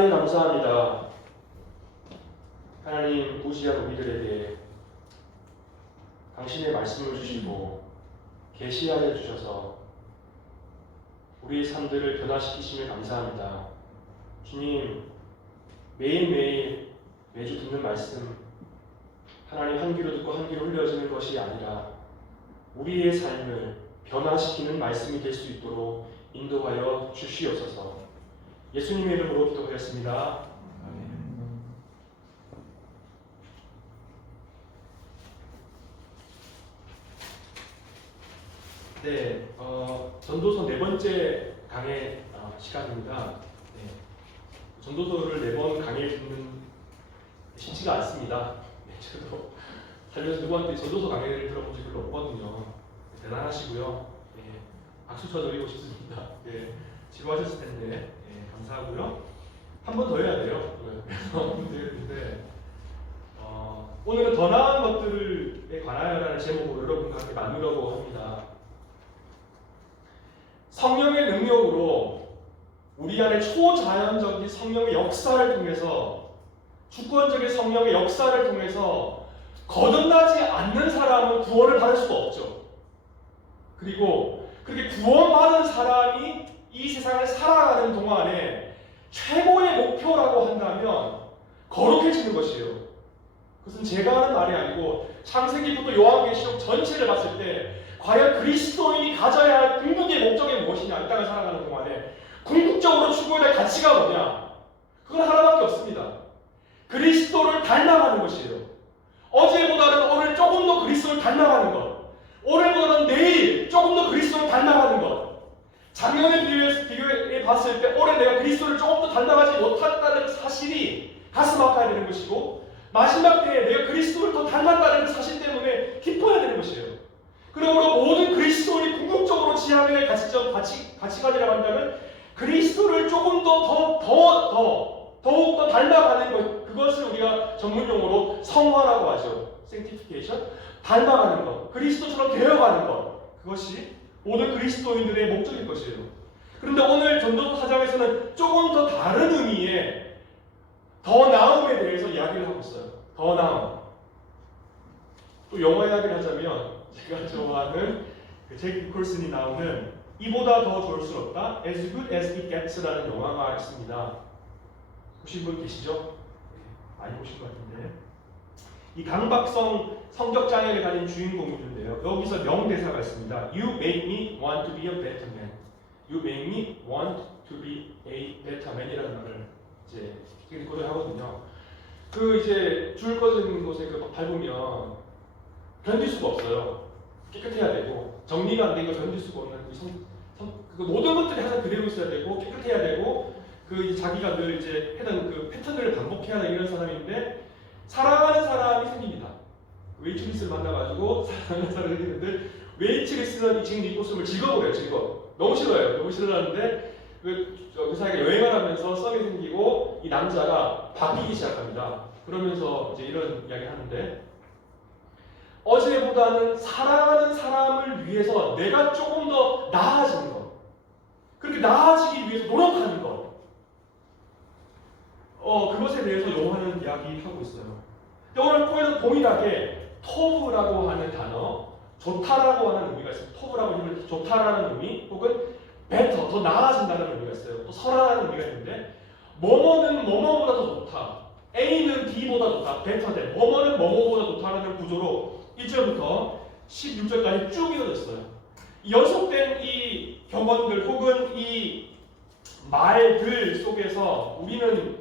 하나님 감사합니다. 하나님 무지한 우리들에게 당신의 말씀을 주시고 계시하여 주셔서 우리의 삶들을 변화시키심을 감사합니다. 주님, 매일매일 매주 듣는 말씀 하나님 한 귀로 듣고 한 귀로 흘려지는 것이 아니라 우리의 삶을 변화시키는 말씀이 될 수 있도록 인도하여 주시옵소서. 예수님의 이름으로 기도하였습니다. 아멘. 네, 전도서 네 번째 강의 시간입니다. 네, 전도서를 4번 강의를 듣는 쉽지가 않습니다. 네, 저도 살면서 누구한테 전도서 강의를 들어본 적이 별로 없거든요. 대단하시고요. 네, 박수 쳐드리고 싶습니다. 네, 지루하셨을 텐데 감사하고요. 한 번 더 해야 돼요. 근데 오늘은 더 나은 것들에 관하여라는 제목으로 여러분과 함께 나누려고 합니다. 성령의 능력으로 우리 안에 초자연적인 성령의 역사를 통해서, 주권적인 성령의 역사를 통해서 거듭나지 않는 사람은 구원을 받을 수가 없죠. 그리고 그렇게 구원받은 사람이 이 세상을 살아가는 동안에 최고의 목표라고 한다면 거룩해지는 것이에요. 그것은 제가 하는 말이 아니고 창세기부터 요한계시록 전체를 봤을 때 과연 그리스도인이 가져야 할 궁극의 목적이 무엇이냐, 이 땅을 살아가는 동안에 궁극적으로 추구해야 할 가치가 뭐냐, 그건 하나밖에 없습니다. 그리스도를 닮아가는 것이에요. 어제보다는 오늘 조금 더 그리스도를 닮아가는 것, 오늘보다는 내일 조금 더 그리스도를 닮아가는 것, 작년에 비교해 봤을 때 올해 내가 그리스도를 조금 더 닮아가지 못했다는 사실이 가슴 아파야 되는 것이고, 마지막 때에 내가 그리스도를 더 닮았다는 사실 때문에 기뻐야 되는 것이에요. 그러므로 모든 그리스도인이 궁극적으로 지향해야 할 가치관이라고 한다면 그리스도를 조금 더욱 더 닮아가는 것, 그것을 우리가 전문용어로 성화라고 하죠. sanctification, 닮아가는 것, 그리스도처럼 되어가는 것, 그것이 모든 그리스도인들의 목적일 것이에요. 그런데 오늘 전도서 4장에서는 조금 더 다른 의미의 더 나음에 대해서 이야기를 하고 있어요. 더 나음. 또 영어 이야기를 하자면 제가 좋아하는 잭 니콜슨이 나오는 이보다 더 좋을 수 없다, As Good As It Gets라는 영화가 있습니다. 보신 분 계시죠? 네, 많이 보신 것 같은데, 이 강박성 성격장애를 가진 주인공이 있는데요. 여기서 명대사가 있습니다. You make me want to be a better man. You make me want to be a better man이라는 말을 이제 읽고자 하거든요. 그 이제 줄 꺼진 곳에 그 밟으면 견딜 수가 없어요. 깨끗해야 되고, 정리가 안 된 걸 견딜 수가 없는 그 모든 것들이 항상 그대로 있어야 되고, 깨끗해야 되고, 그 자기가 늘 이제 해던 그 패턴을 반복해야 하는 이런 사람인데, 사랑하는 사람이 생깁니다. 웨이트리스를 만나가지고 사랑하는 사람이 생기는데, 웨이트리스는 이 잭 니콜슨을 직업을 해요. 직업. 너무 싫어해요. 너무 싫어하는데 그 사이가 여행을 하면서 썸이 생기고 이 남자가 바뀌기 시작합니다. 그러면서 이제 이런 이야기를 하는데, 어제보다는 사랑하는 사람을 위해서 내가 조금 더 나아지는 것, 그렇게 나아지기 위해서 노력하는 것, 그것에 대해서 용어는 이야기하고 있어요. 오늘 코에는 동일하게 토브라고 하는 단어, 좋다라고 하는 의미가 있어요. 토브라고 하는 좋다라는 의미, 혹은 better, 더 나아진다는 의미가 있어요. 또 설하라는 의미가 있는데, 뭐뭐는 뭐뭐보다 더 좋다, A는 B보다 좋다, better than, 뭐뭐는 뭐뭐보다 좋다라는 구조로 1절부터 16절까지 쭉 이어졌어요. 연속된 이 격언들 혹은 이 말들 속에서 우리는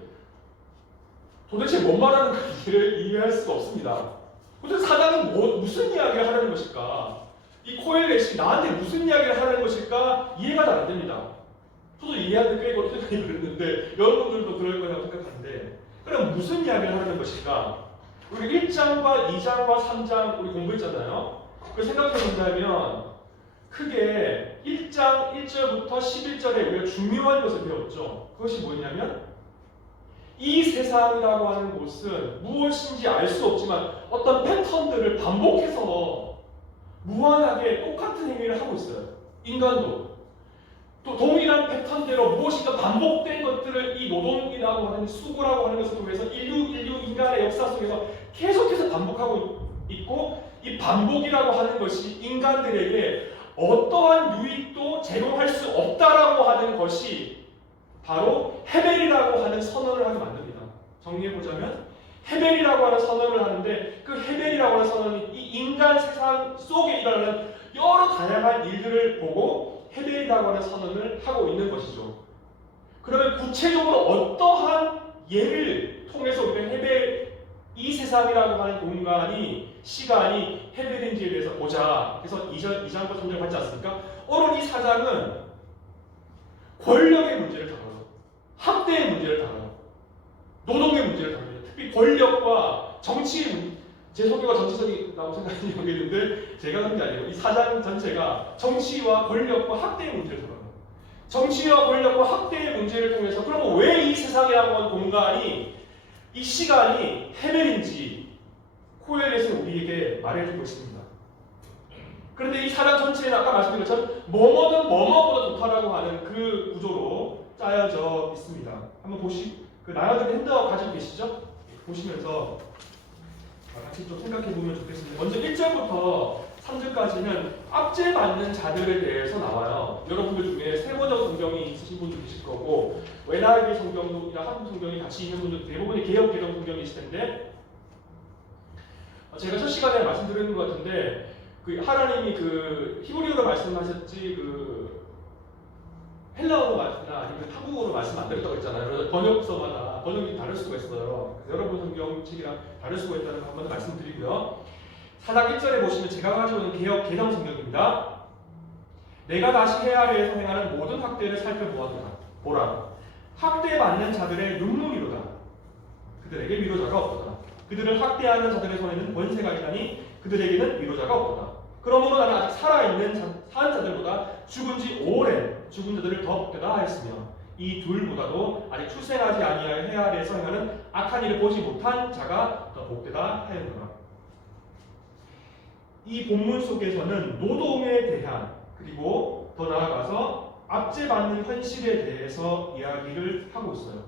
도대체 뭔 말하는 건지를 이해할 수가 없습니다. 도대체 사장은 무슨 이야기를 하려는 것일까? 이 코엘렛이 나한테 무슨 이야기를 하려는 것일까? 이해가 잘 안 됩니다. 저도 이해하는 꽤 오래 생각이 들었는데 여러분들도 그럴 거라고 생각하는데, 그럼 무슨 이야기를 하려는 것일까? 우리 1장과 2장과 3장 우리 공부했잖아요. 그걸 생각해 본다면 크게 1장 1절부터 11절에 우리가 중요한 것을 배웠죠. 그것이 뭐냐면, 이 세상이라고 하는 곳은 무엇인지 알 수 없지만 어떤 패턴들을 반복해서 무한하게 똑같은 행위를 하고 있어요. 인간도 또 동일한 패턴대로 무엇인가 반복된 것들을 이 노동이라고 하는 수고라고 하는 것을 통해서 인류 인간의 역사 속에서 계속해서 반복하고 있고, 이 반복이라고 하는 것이 인간들에게 어떠한 유익도 제공할 수 없다라고 하는 것이 바로 헤벨이라고 하는 선언을 하게 만듭니다. 정리해보자면 헤벨이라고 하는 선언을 하는데, 그 헤벨이라고 하는 선언이 이 인간 세상 속에 일어나는 여러 다양한 일들을 보고 헤벨이라고 하는 선언을 하고 있는 것이죠. 그러면 구체적으로 어떠한 예를 통해서 우리가 헤벨, 이 세상이라고 하는 공간이, 시간이 헤벨인지에 대해서 보자. 그래서 2장부터 3장 봤지 않습니까? 오늘 이 4장은 권력의 문제를 다뤄요. 학대의 문제를 다뤄요. 노동의 문제를 다뤄요. 특히 권력과 정치, 제 소개가 정치적이라고 생각이 여기는데 제가 하는 게 아니고 이 4장 전체가 정치와 권력과 학대의 문제를 다뤄요. 정치와 권력과 학대의 문제를 통해서 그러면 왜 이 세상이라고 하는 공간이, 이 시간이 헤벨인지 코엘렛은 우리에게 말해주고 있습니다. 그런데 이 4장 전체는 아까 말씀드린 것처럼 뭐뭐는 뭐뭐보다 좋다라고 하는 그 구조로 짜여져 있습니다. 한번 그 나눠드린 핸드아웃 가지고 계시죠? 보시면서 같이 좀 생각해 보면 좋겠습니다. 먼저 1절부터 3절까지는 압제받는 자들에 대해서 나와요. 여러분들 중에 세번역 성경이 있으신 분도 계실 거고, NIV 성경이나 한국 성경이 같이 있는 분들 대부분이 개역 개정 성경이실 텐데, 제가 첫 시간에 말씀드리는 것 같은데, 그 하나님이 그 히브리어로 말씀하셨지 그 헬라어로 말씀이나 아니면 한국어로 말씀 안 드렸다고 했잖아요. 그래서 번역서마다 번역이 다를 수가 있어요. 여러분 성경책이랑 다를 수가 있다는 거 한번 말씀드리고요. 4장 1절에 보시면 제가 가지고 있는 개역 개정 성경입니다. 내가 다시 해 아래에서 행하는 모든 학대를 살펴보았노라. 보라, 학대받는 자들의 눈물이로다. 그들에게 위로자가 없도다. 그들을 학대하는 자들의 손에는 권세가 있나니 그들에게는 위로자가 없도다. 그러므로 나는 아직 살아있는 사는 자들보다 죽은 지 오랜 죽은 자들을 더 복되다 하였으며, 이 둘보다도 아직 출생하지 아니하여 해 아래에서 행하는 악한 일을 보지 못한 자가 더 복되다 하였노라. 이 본문 속에서는 노동에 대한, 그리고 더 나아가서 압제받는 현실에 대해서 이야기를 하고 있어요.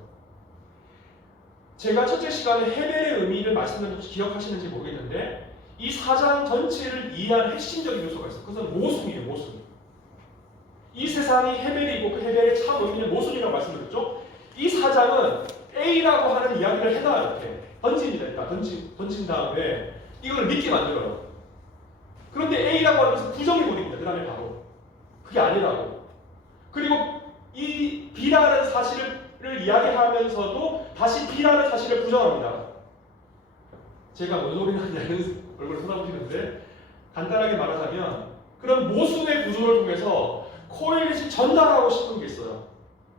제가 첫째 시간에 헤벨의 의미를 말씀드렸는지 기억하시는지 모르겠는데, 이 4장 전체를 이해하는 핵심적인 요소가 있어요. 그것은 모순이에요. 모순. 이 세상이 헤벨이고 그 헤벨의 참 의미는 모순이라고 말씀드렸죠. 이 4장은 A라고 하는 이야기를 해놔요. 이렇게 던집니다. 일단 던진 다음에 이걸 믿게 만들어요. 그런데 A라고 하는 것은 부정해버립니다. 그 다음에 바로 그게 아니라고. 그리고 이 B라는 사실을 이야기하면서도 다시 B라는 사실을 부정합니다. 제가 뭔 소리 나냐는 얼굴을 쳐다보시는데, 간단하게 말하자면 그런 모순의 구조를 통해서 코엘렛이 전달하고 싶은 게 있어요.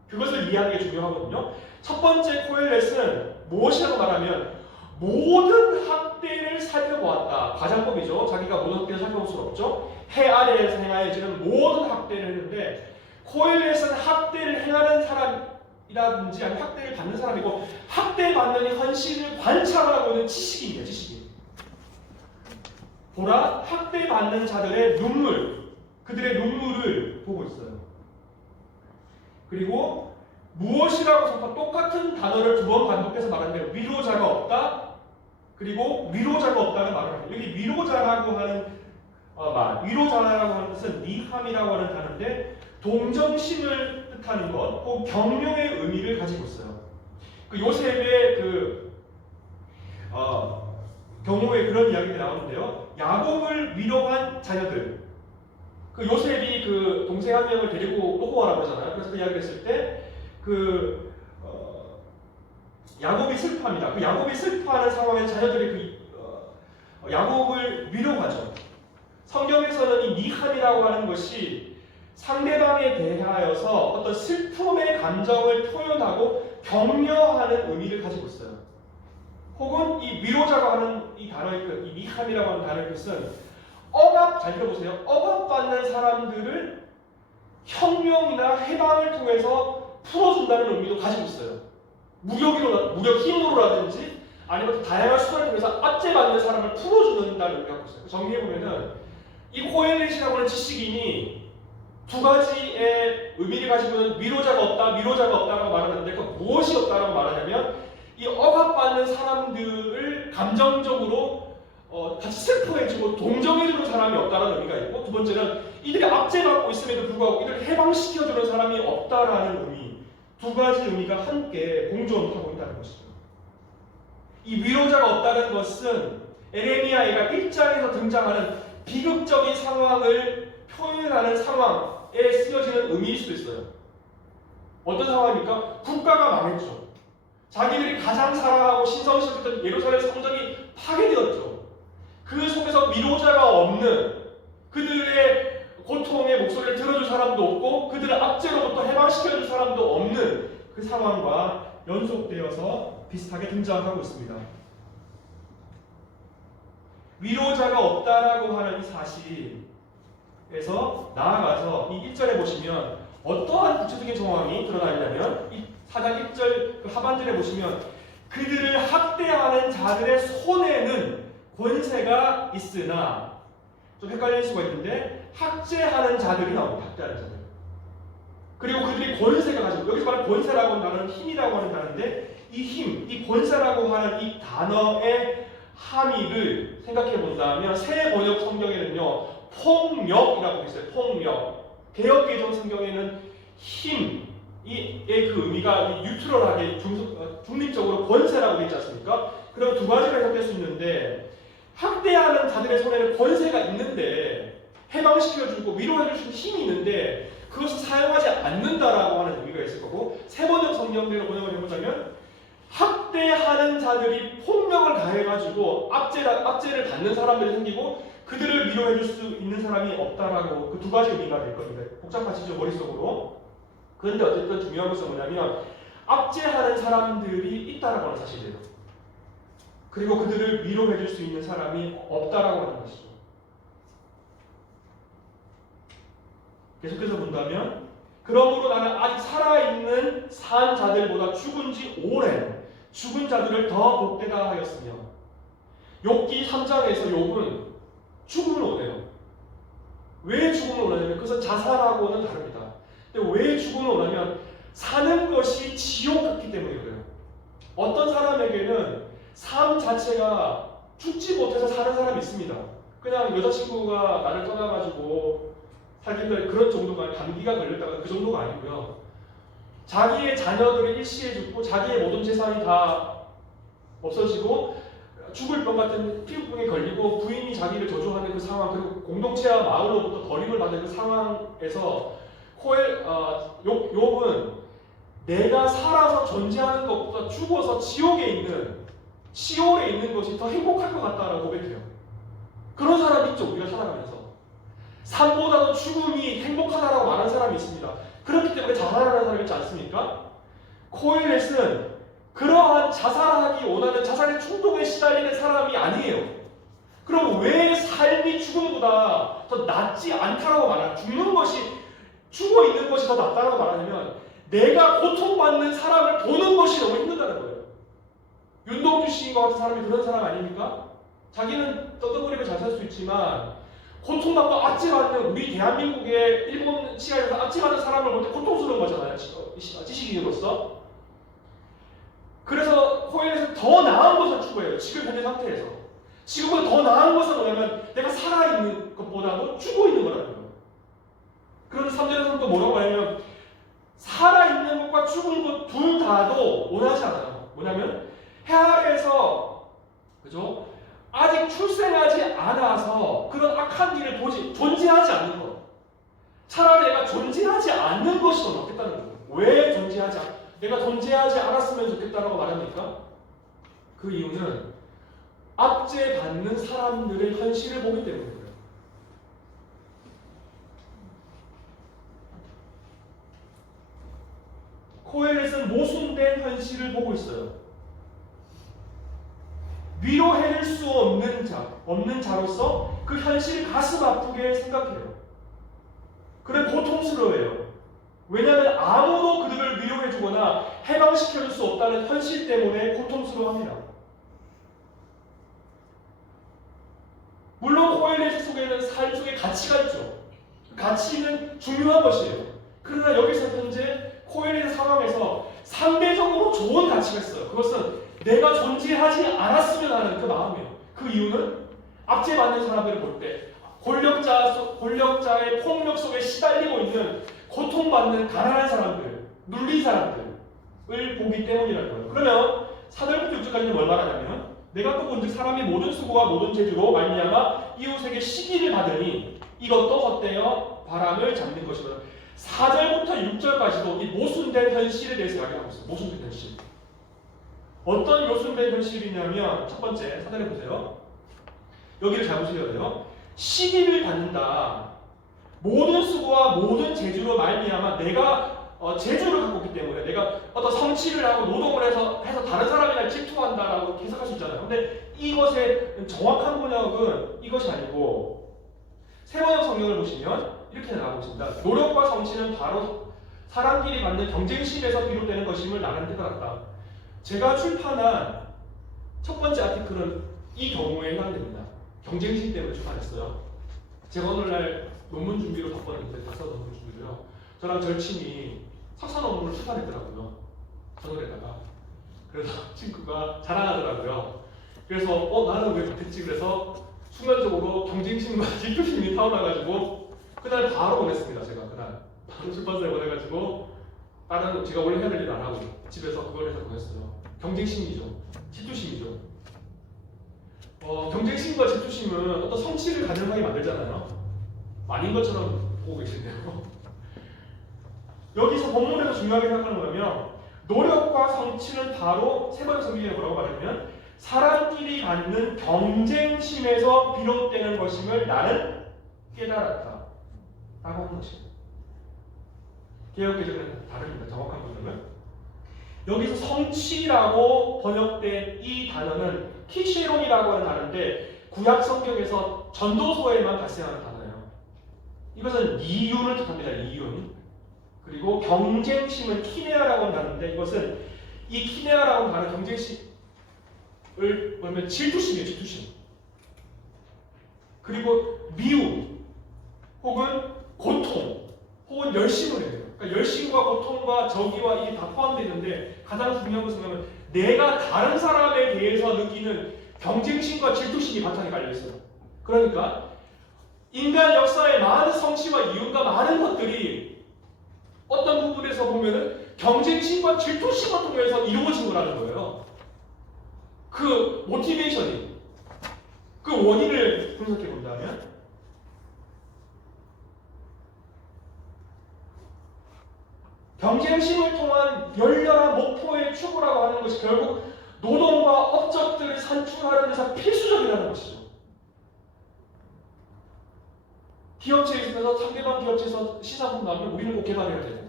그것을 이해하는 게 중요하거든요. 첫 번째 코엘렛은 무엇이라고 말하면 모든 학대를 살펴보았다. 가장법이죠. 자기가 모든 학대를 살펴볼 수 없죠. 해 아래에서 행하여지는 모든 학대를 했는데, 코엘렛은 학대를 행하는 사람이라든지 아니면 학대를 받는 사람이고, 학대받는 현실을 관찰하고 있는 지식인이에요. 지식인. 보라, 학대받는 자들의 눈물, 그들의 눈물을 보고 있어요. 그리고 무엇이라고 선포, 똑같은 단어를 두 번 반복해서 말하는데 위로자가 없다. 그리고 위로자가 없다는 말을 해요. 여기 위로자라고 하는 위로자라고 하는 것은 니함이라고 하는 단어인데, 동정심을 뜻하는 것, 혹은 격려의 의미를 가지고 있어요. 그 요셉의 경우에 그런 이야기가 나오는데요. 야곱을 위로한 자녀들. 그 요셉이 그 동생 한 명을 데리고 오고하라고 그러잖아요. 그래서 그 이야기를 했을 때 야곱이 슬퍼합니다. 그 야곱이 슬퍼하는 상황에 자녀들이 야곱을 위로하죠. 성경에서는 이 니함이라고 하는 것이 상대방에 대하여서 어떤 슬픔의 감정을 표현하고 격려하는 의미를 가지고 있어요. 혹은 이 위로자가 하는 이 단어의 뜻, 이 니함이라고 하는 단어의 뜻은 잘 들어보세요. 억압받는 사람들을 혁명이나 해방을 통해서 풀어준다는 의미도 가지고 있어요. 무력 힘으로라든지 아니면 다양한 수단을 통해서 압제받는 사람을 풀어주는다는 의미가 있어요. 정리해보면은 이 코엘렛이라고 하는 지식인이 두 가지의 의미를 가지고 있는 위로자가 없다, 위로자가 없다라고 말하는데 그 무엇이 없다라고 말하냐면 이 억압받는 사람들을 감정적으로 같이 슬퍼해주고 동정해주는 사람이 없다라는 의미가 있고, 두 번째는 이들이 압제받고 있음에도 불구하고 이들을 해방시켜주는 사람이 없다라는 의미, 두 가지 의미가 함께 공존하고 있다는 것이죠. 이 위로자가 없다는 것은 에레미야가 1장에서 등장하는 비극적인 상황을 표현하는 상황에 쓰여지는 의미일 수도 있어요. 어떤 상황입니까? 국가가 망했죠. 자기들이 가장 사랑하고 신성시켰던 예루살렘 성전이 파괴되었죠. 그 속에서 위로자가 없는, 그들의 고통의 목소리를 들어줄 사람도 없고 그들을 압제로부터 해방시켜줄 사람도 없는 그 상황과 연속되어서 비슷하게 등장하고 있습니다. 위로자가 없다라고 하는 이 사실에서 나아가서 이 1절에 보시면 어떠한 구체적인 정황이 드러나 있냐면 이 4장 1절 그 하반절에 보시면 그들을 학대하는 자들의 손에는 권세가 있으나, 좀 헷갈릴 수가 있는데 학제하는 자들이 나옵니다. 학대하는 자들. 그리고 그들이 권세가 가지고, 여기서 말하는 권세라고 하는 단어는 힘이라고 하는 단어인데 이 힘, 이 권세라고 하는 이 단어의 함의를 생각해 본다면 새 번역 성경에는요 폭력이라고 되어 있어요. 폭력. 개역개정 성경에는 힘의 그 의미가 뉴트럴하게 중립적으로 권세라고 되어 있지 않습니까? 그럼 두 가지가 해석될 수 있는데, 학대하는 자들의 손에는 권세가 있는데 해방시켜주고 위로해줄 수 있는 힘이 있는데 그것을 사용하지 않는다라고 하는 의미가 있을 거고, 세 번역 성경대로 번역을 해보자면 학대하는 자들이 폭력을 가해가지고 압제를 받는 사람들이 생기고 그들을 위로해줄 수 있는 사람이 없다라고, 그 두 가지 의미가 될 겁니다. 복잡하시죠, 머릿속으로. 그런데 어쨌든 중요한 것은 뭐냐면 압제하는 사람들이 있다라고 하는 사실이에요. 그리고 그들을 위로해줄 수 있는 사람이 없다라고 하는 것이죠. 계속해서 본다면 그러므로 나는 아직 살아있는 산 자들보다 죽은 지 오랜 죽은 자들을 더 복되다 하였으며, 욥기 3장에서 욥은 죽음을 원해요. 왜 죽음을 원하냐면 그것은 자살하고는 다릅니다. 근데 왜 죽음을 원하냐면 사는 것이 지옥 같기 때문에 그래요. 어떤 사람에게는 삶 자체가 죽지 못해서 사는 사람이 있습니다. 그냥 여자친구가 나를 떠나가지고 살길래 그런 정도가, 감기가 걸렸다가 그 정도가 아니고요. 자기의 자녀들을 일시에 죽고 자기의 모든 재산이 다 없어지고 죽을 병 같은 피부병에 걸리고 부인이 자기를 저주하는 그 상황, 그리고 공동체와 마을로부터 버림을 받는 그 상황에서 욥은 내가 살아서 존재하는 것보다 죽어서 지옥에 있는 시올에 있는 것이 더 행복할 것 같다라고 고백해요. 그런 사람 있죠, 우리가 살아가면서. 삶보다도 죽음이 행복하다라고 말하는 사람이 있습니다. 그렇기 때문에 자살하는 사람이 있지 않습니까? 코엘렛은 그러한 자살하기 원하는 자살의 충동에 시달리는 사람이 아니에요. 그럼 왜 삶이 죽음보다 더 낫지 않다라고 말하냐? 죽는 것이, 죽어 있는 것이 더 낫다라고 말하냐면 내가 고통받는 사람을 보는 것이 너무 힘들다는 거예요. 윤동주 시인과 같은 사람이 그런 사람 아닙니까? 자기는 떠들거리며 잘 살 수 있지만 고통받고 압제받는, 우리 대한민국의 일본 시야에서 압제받는 사람을 볼 때 고통스러운 거잖아요. 지식인으로서. 그래서 코엘렛은 더 나은 것을 추구해요. 지금 현재 상태에서. 지금보다 더 나은 것은 뭐냐면 내가 살아있는 것보다도 죽어 있는 거라는 거예요. 그런데 3절에서는 또 뭐라고 하냐면 살아있는 것과 죽은 것 둘 다도 원하지 않아요. 뭐냐면 해 아래에서, 그죠? 아직 출생하지 않아서 그런 악한 일을 존재하지 않는 것. 차라리 내가 존재하지 않는 것이 더 낫겠다는 거예요. 왜 내가 존재하지 않았으면 좋겠다라고 말합니까? 그 이유는 압제받는 사람들의 현실을 보기 때문이에요. 코엘렛은 모순된 현실을 보고 있어요. 위로해줄 수 없는 자로서 그 현실을 가슴 아프게 생각해요. 그래 고통스러워해요. 왜냐하면 아무도 그들을 위로해주거나 해방시켜줄 수 없다는 현실 때문에 고통스러워합니다. 물론 코엘렛 속에는 삶 속에 가치가 있죠. 가치는 중요한 것이에요. 그러나 여기서 현재 코엘의 상황에서 상대적으로 좋은 가치가 있어요. 그것은 내가 존재하지 않았으면 하는 그 마음이에요. 그 이유는 압제받는 사람들을 볼 때 권력자의 폭력 속에 시달리고 있는 고통받는 가난한 사람들, 눌린 사람들을 보기 때문이라는 거예요. 그러면 4절부터 6절까지는 뭘 말하냐면 내가 또 본즉 사람이 모든 수고와 모든 재주로 말미암아 이웃에게 시기를 받으니 이것도 헛되어 바람을 잡는 것이거든. 4절부터 6절까지도 이 모순된 현실에 대해서 이야기하고 있어요. 모순된 현실. 어떤 모순된 현실이냐면 첫 번째 4절에 보세요. 여기를 잘 보셔야 돼요. 시기를 받는다. 모든 수고와 모든 재주로 말미암아 내가 재주를 갖고 있기 때문에 내가 어떤 성취를 하고 노동을 해서 다른 사람이랑 질투한다라고 해석할 수 있잖아요. 근데 이것의 정확한 번역은 이것이 아니고 세번역 성경을 보시면 이렇게 나오고 있습니다. 노력과 성취는 바로 사람끼리 갖는 경쟁심에서 비롯되는 것임을 나는 깨달았다. 제가 출판한 첫 번째 아티클은 이 경우에 해당됩니다. 경쟁심 때문에 출판했어요. 제가 오늘날 논문 준비로 바빴는데 박사 논문 준비로요. 저랑 절친이 석사 논문을 출판했더라고요. 저널에다가. 그래서 친구가 자랑하더라고요. 그래서 나는 왜 못했지? 그래서 순간적으로 경쟁심과 질투심이 타올라가지고 그날 바로 보냈습니다. 제가 그날 바로 출판사에 보내가지고 다른 제가 원래 해야 될 일 안 하고 집에서 그걸 해서 보냈어요. 경쟁심이죠. 질투심이죠. 경쟁심과 질투심은 어떤 성취를 가능하게 만들잖아요. 아닌 것처럼 보고 계신데요. 여기서 본문에서 중요하게 생각하는 거라면 노력과 성취는 바로 세 번째 성경에 뭐라고 말하냐면 사람끼리 갖는 경쟁심에서 비롯되는 것임을 나는 깨달았다 라고 하는 것입니다. 개역개정은 다릅니다. 정확한 번역은 여기서 성취라고 번역된 이 단어는 키쉐론이라고 하는 단어인데 구약 성경에서 전도서에만 발생하는 단어예요. 이것은 이윤을 뜻합니다. 이윤. 그리고 경쟁심은 키네아라고 하는 단어인데 이것은 이 키네아라고 하는 단어 경쟁심을 보면 질투심이에요. 질투심. 그리고 미움 혹은 고통 혹은 열심을 해요. 그러니까 열심과 고통과 정의와 이게 다 포함되어 있는데 가장 중요한 것은 뭐냐면 내가 다른 사람에 대해서 느끼는 경쟁심과 질투심이 바탕에 깔려있어요. 그러니까 인간 역사의 많은 성취와 이윤과 많은 것들이 어떤 부분에서 보면은 경쟁심과 질투심을 통해서 이루어진 거라는 거예요. 그 모티베이션이 그 원인을 분석해 본다면 경쟁심을 통한 열렬한 목표의 추구라고 하는 것이 결국 노동과 업적들을 산출하는 데서 필수적이라는 것이죠. 기업체에 있으면서 상대방 기업체에서 시사품 나오면 우리는 꼭 개발해야 되고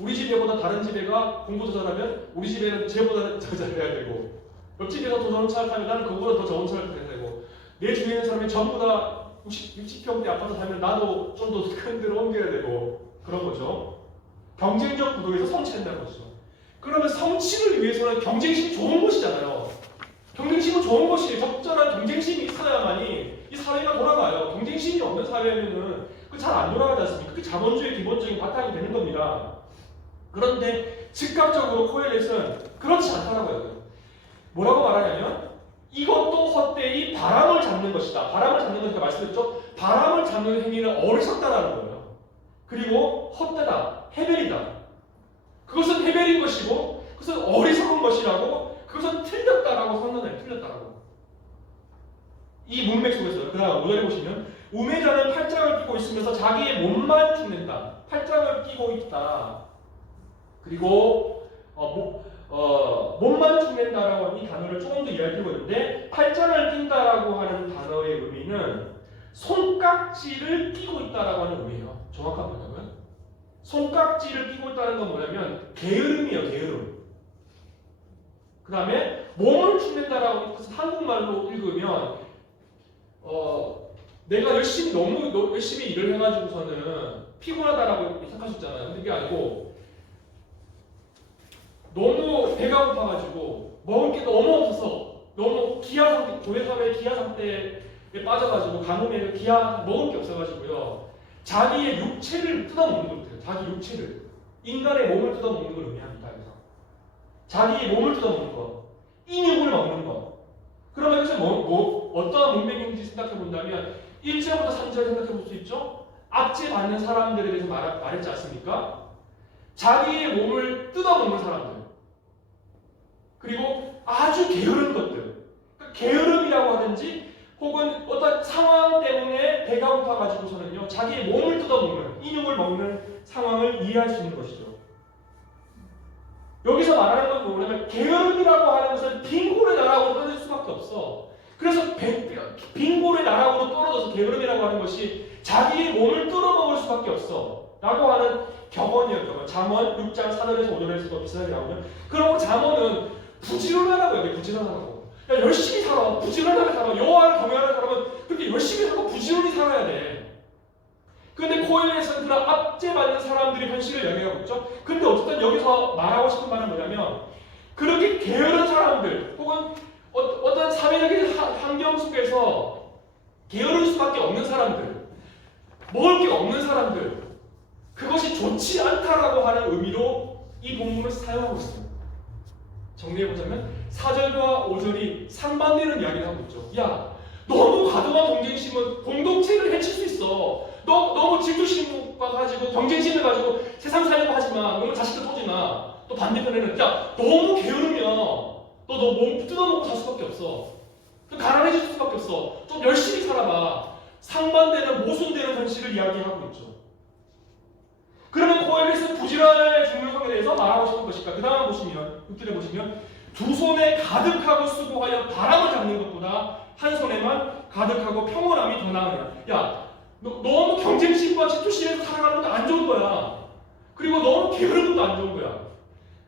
우리 집애보다 다른 집애가 공부 더 잘하면 우리 집애는 쟤보다 더 잘해야 되고 옆집에서 더 좋은 차를 타면 나는 그거보다 더 좋은 차를 타야 되고 내 주위에 있는 사람이 전부 다 60평대 아파트 살면 나도 좀 더 큰 데로 옮겨야 되고 그런 거죠. 경쟁적 구도에서 성취한다는 것이죠. 그러면 성취를 위해서는 경쟁심이 좋은 것이잖아요. 경쟁심은 좋은 것이에요. 적절한 경쟁심이 있어야만이 이 사회가 돌아가요. 경쟁심이 없는 사회에는 그 잘 안 돌아가지 않습니까? 그게 자본주의의 기본적인 바탕이 되는 겁니다. 그런데 즉각적으로 코엘렛은 그렇지 않다라고 해요. 뭐라고 말하냐면 이것도 헛되이 바람을 잡는 것이다. 바람을 잡는 것이니까 말씀드렸죠. 바람을 잡는 행위는 어리석다라는 거예요. 그리고 헛되다, 해벨이다. 그것은 해벨인 것이고 그것은 어리석은 것이라고 그것은 틀렸다라고 선언해요. 틀렸다라고. 이 문맥 속에서요. 그 다음 5절에 보시면 우매자는 팔짱을 끼고 있으면서 자기의 몸만 축낸다. 팔짱을 끼고 있다. 그리고 몸만 축낸다라고 하는 이 단어를 조금 더 이해할 필요가 있는데 팔짱을 낀다라고 하는 단어의 의미는 손깍지를 끼고 있다라고 하는 의미예요. 정확한 번역은 손깍지를 끼고 있다는 건 뭐냐면 게으름이에요. 게으름. 그 다음에 몸을 축낸다라고 해서 한국말로 읽으면 내가 너무 열심히 일을 해가지고서는 피곤하다라고 생각하셨잖아요. 근데 그게 아니고 너무 배가 고파가지고 먹을 게 너무 없어서 너무 기아 상태, 고해사회 기아 상태에 빠져가지고 가뭄에 먹을 게 없어가지고요. 자기의 육체를 뜯어먹는 것 같아요. 자기 육체를. 인간의 몸을 뜯어먹는 걸 의미합니다. 그래서 자기의 몸을 뜯어먹는 거, 인육을 먹는 거. 그러면 여기서 어떠한 문맥인지 생각해 본다면 1절부터 3절 생각해 볼 수 있죠? 압제받는 사람들에 대해서 말했지 않습니까? 자기의 몸을 뜯어먹는 사람들. 그리고 아주 게으른 것들. 그러니까 게으름이라고 하든지 혹은 어떤 상황 때문에 배가 고파가지고서는요, 자기의 몸을 뜯어먹는, 인육을 먹는 상황을 이해할 수 있는 것이죠. 여기서 말하는 건 뭐냐면, 게으름이라고 하는 것은 빙고의 나락으로 떨어질 수밖에 없어. 그래서 빙고의 나락으로 떨어져서 게으름이라고 하는 것이 자기의 몸을 뜯어먹을 수밖에 없어. 라고 하는 격언이에요, 격언. 잠언 6장 4절에서 5절에서도 비슷하게 나오면, 그러고 잠언은 부지런하라고 해요, 부지런하라고. 야, 열심히 살아. 부지런하게 살아. 여호와를 경외하는 사람은 그렇게 열심히 살고 부지런히 살아야 돼. 그런데 코엘에서는 그런 압제받는 사람들의 현실을 이야기하고 있죠. 그런데 어쨌든 여기서 말하고 싶은 말은 뭐냐면, 그렇게 게으른 사람들 혹은 어떤 사회적인 환경 속에서 게으를 수밖에 없는 사람들, 먹을 게 없는 사람들, 그것이 좋지 않다라고 하는 의미로 이 본문을 사용하고 있습니다. 정리해보자면 4절과 5절이 상반되는 이야기를 하고 있죠. 야, 너무 과도한 경쟁심은 공동체를 해칠 수 있어. 너무 질투심과 가지고 경쟁심을 가지고 세상 살려고 하지 마. 너무 자식들 쏘지 마. 또 반대편에는 야, 너무 게으르면 너 몸 뜯어먹고 살 수밖에 없어. 가난해질 수밖에 없어. 좀 열심히 살아봐. 상반되는 모순되는 현실을 이야기하고 있죠. 그러면 코엘렛은 부지런의 중요성에 대해서 말하고 싶은 것일까? 그 다음 보시면 6절에 보시면 두 손에 가득하고 수고하여 바람을 잡는 것보다 한 손에만 가득하고 평온함이 더 나으냐. 야, 너무 경쟁심과 질투심에서 살아가는 것도 안 좋은 거야. 그리고 너무 게으른 것도 안 좋은 거야.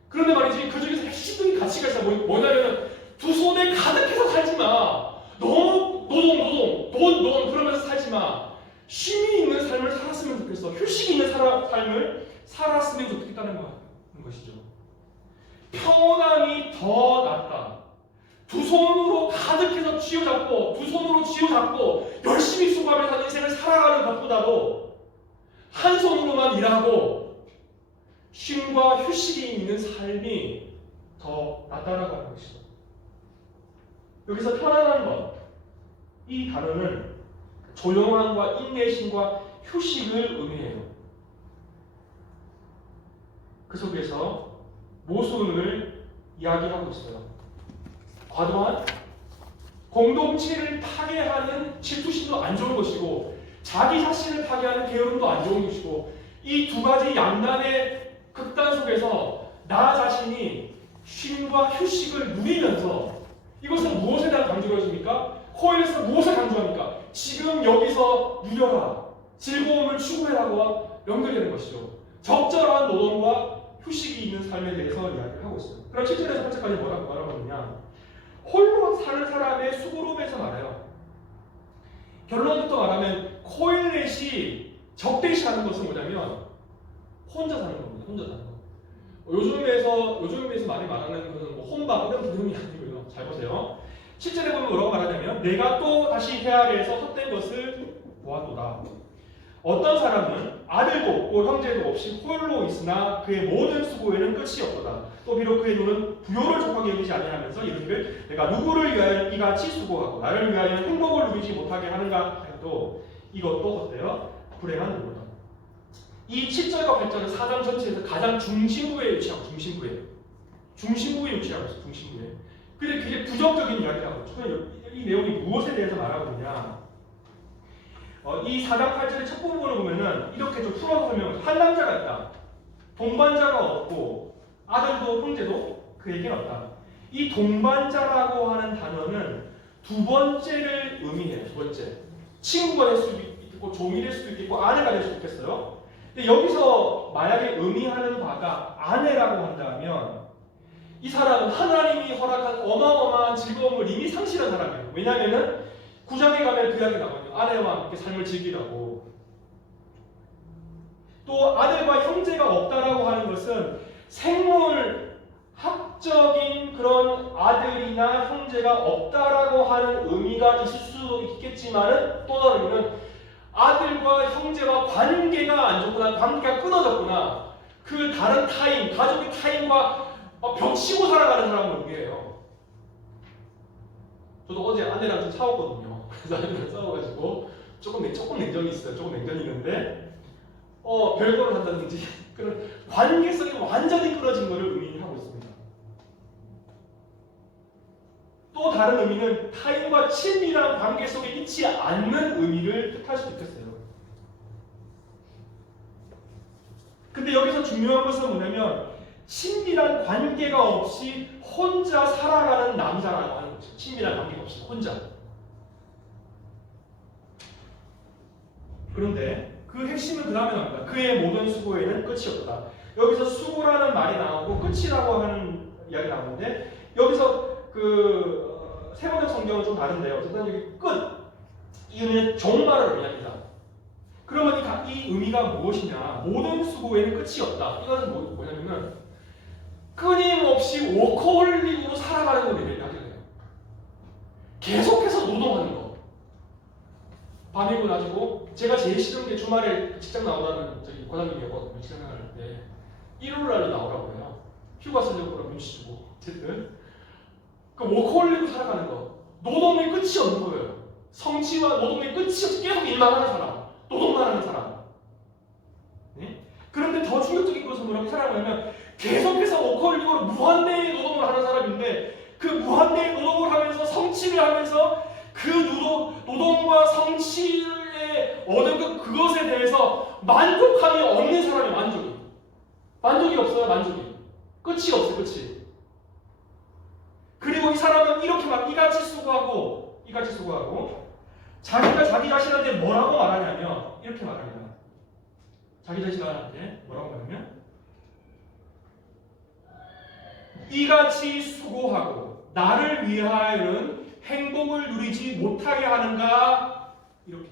그런데 말이지, 그 중에서 핵심적인 가치가 있어. 뭐냐면 두 손에 가득해서 살지 마. 너무 돈 그러면서 살지 마. 쉼이 있는 삶을 살았으면 좋겠어. 휴식이 있는 삶을 살았으면 좋겠다는 것이죠. 평온함이 더 낫다. 두 손으로 가득해서 쥐어잡고 열심히 수고하면서 인생을 살아가는 것보다도 한 손으로만 일하고 쉼과 휴식이 있는 삶이 더 낫다라고 하는 것이죠. 여기서 편안한 것, 이 단어는 조용함과 인내심과 휴식을 의미해요. 그 속에서 모순을 이야기하고 있어요. 과도한 공동체를 파괴하는 질투심도 안 좋은 것이고, 자기 자신을 파괴하는 게으름도 안 좋은 것이고, 이 두 가지 양단의 극단 속에서 나 자신이 쉼과 휴식을 누리면서, 이것은 무엇에 대한 강조를 해줍니까? 코엘에서 무엇을 강조합니까? 지금 여기서 누려라, 즐거움을 추구해라고 연결되는 것이죠. 적절한 노동과 휴식이 있는 삶에 대해서 이야기를 하고 있어요. 그럼 7절에서 8절까지 뭐라고 하느냐? 홀로 사는 사람의 수고로움에서 말해요. 결론부터 말하면 코엘렛이 적대시하는 것은 뭐냐면 혼자 사는 겁니다. 혼자 사는 거. 요즘에서 많이 말하는 것은 뭐 혼밥 이런 개념이 아니고요. 잘 보세요. 7절에 보면 뭐라고 말하냐면 내가 또 다시 해아래에서 헛된 것을 보았도다. 어떤 사람은 아들도 없고 형제도 없이 홀로 있으나 그의 모든 수고에는 끝이 없도다. 또 비록 그의 눈은 부요를 족하게 여기지 아니하면서 이르기를 내가 누구를 위하여 이같이 수고하고 나를 위하여 행복을 누리지 못하게 하는가 해도 이것도 어때요? 불행한 노고다. 이 7절과 8절은 4장 전체에서 가장 중심부에 위치하고 중심부에 위치하고 있어요. 중심부에. 근데 그게 부정적인 이야기를 하고 있죠. 이 내용이 무엇에 대해서 말하고 있냐? 이 4장 8절의 첫 부분을 보면은 이렇게 좀 풀어서 설명해요. 한 남자가 있다. 동반자가 없고 아들도 형제도 그에게 없다. 이 동반자라고 하는 단어는 두 번째를 의미해요. 두 번째. 친구가 될 수도 있고 종이 될 수도 있고 아내가 될 수도 있겠어요. 근데 여기서 만약에 의미하는 바가 아내라고 한다면 이 사람은 하나님이 허락한 어마어마한 즐거움을 이미 상실한 사람이에요. 왜냐하면은 9장에 가면 그 이야기 나와요. 아내와 함께 삶을 즐기라고. 또 아들과 형제가 없다라고 하는 것은 생물학적인 그런 아들이나 형제가 없다라고 하는 의미가 있을 수도 있겠지만은 또 다른 의미는 아들과 형제와 관계가 안 좋구나, 관계가 끊어졌구나. 그 다른 타인, 가족의 타인과 벽치고 살아가는 사람은 우리예요. 저도 어제 아내랑 좀 싸웠거든요. 그래서 아내랑 싸워가지고 조금 냉전이 있어요. 조금 냉전이 있는데 별거를 한다든지 그런 관계성이 완전히 끊어진 것을 의미하고 있습니다. 또 다른 의미는 타인과 친밀한 관계 속에 있지 않는 의미를 뜻할 수도 있겠어요. 근데 여기서 중요한 것은 뭐냐면 친밀한 관계가 없이 혼자 살아가는 남자라고 하는 거죠. 친밀한 관계가 없이 혼자. 그런데 그 핵심은 그 다음에 나옵니다. 그의 모든 수고에는 끝이 없다. 여기서 수고라는 말이 나오고 끝이라고 하는 이야기 나오는데 여기서 그 세번역 성경은 좀 다른데요. 어쨌든 여기 끝 이 의미는 종말을 의미합니다. 그러면 이 의미가 무엇이냐? 모든 수고에는 끝이 없다. 이것은 뭐냐면은 끊임없이 워커홀릭으로 살아가는 걸 얘기하게 돼요. 계속해서 노동하는 거. 밤이고 낮이고 제가 제일 싫은 게 주말에 직장 나오라는 저기 과장님이었거든요. 직장 나갈 때 일요일 날로 나오라고 해요. 휴가 쓰려고 그러면 눈치 주고 어쨌든 그 워커홀릭으로 살아가는 거. 노동의 끝이 없는 거예요. 성취와 노동의 끝이 없이 계속 일만 하는 사람, 노동만 하는 사람. 네? 그런데 더 충격적인 것은 뭐라고 살아가냐면 계속해서 워커홀릭으로 무한대의 노동을 하는 사람인데 그 무한대의 노동을 하면서 성취를 하면서 그 노동과 성취에 얻은 그것에 대해서 만족함이 없는 사람이 만족이 없어요. 만족이 끝이 없어요. 끝이. 그리고 이 사람은 이렇게 이같이 수고하고 자기가 자기 자신한테 뭐라고 말하냐면 이렇게 말합니다. 자기 자신한테 뭐라고 말하냐면 이같이 수고하고 나를 위하여는 행복을 누리지 못하게 하는가? 이렇게.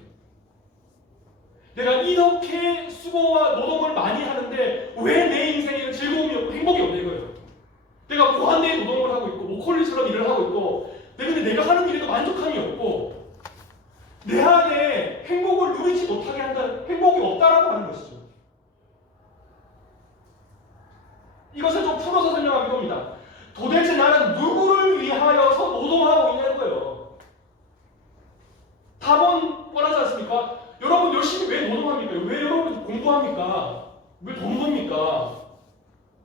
내가 이렇게 수고와 노동을 많이 하는데 왜 내 인생에는 즐거움이 없고 행복이 없냐 이거예요. 내가 무한대의 노동을 하고 있고 모콜리처럼 일을 하고 있고 근데 내가 하는 일에도 만족함이 없고 내 안에 행복을 누리지 못하게 한다는 행복이 없다라고 하는 것이죠. 이것을 좀 풀어서 설명하면 이겁니다. 도대체 나는 누구를 위하여서 노동하고 있냐는 거예요. 답은 뻔하지 않습니까? 여러분 열심히 왜 노동합니까? 왜 여러분 공부합니까? 왜 돈 법니까?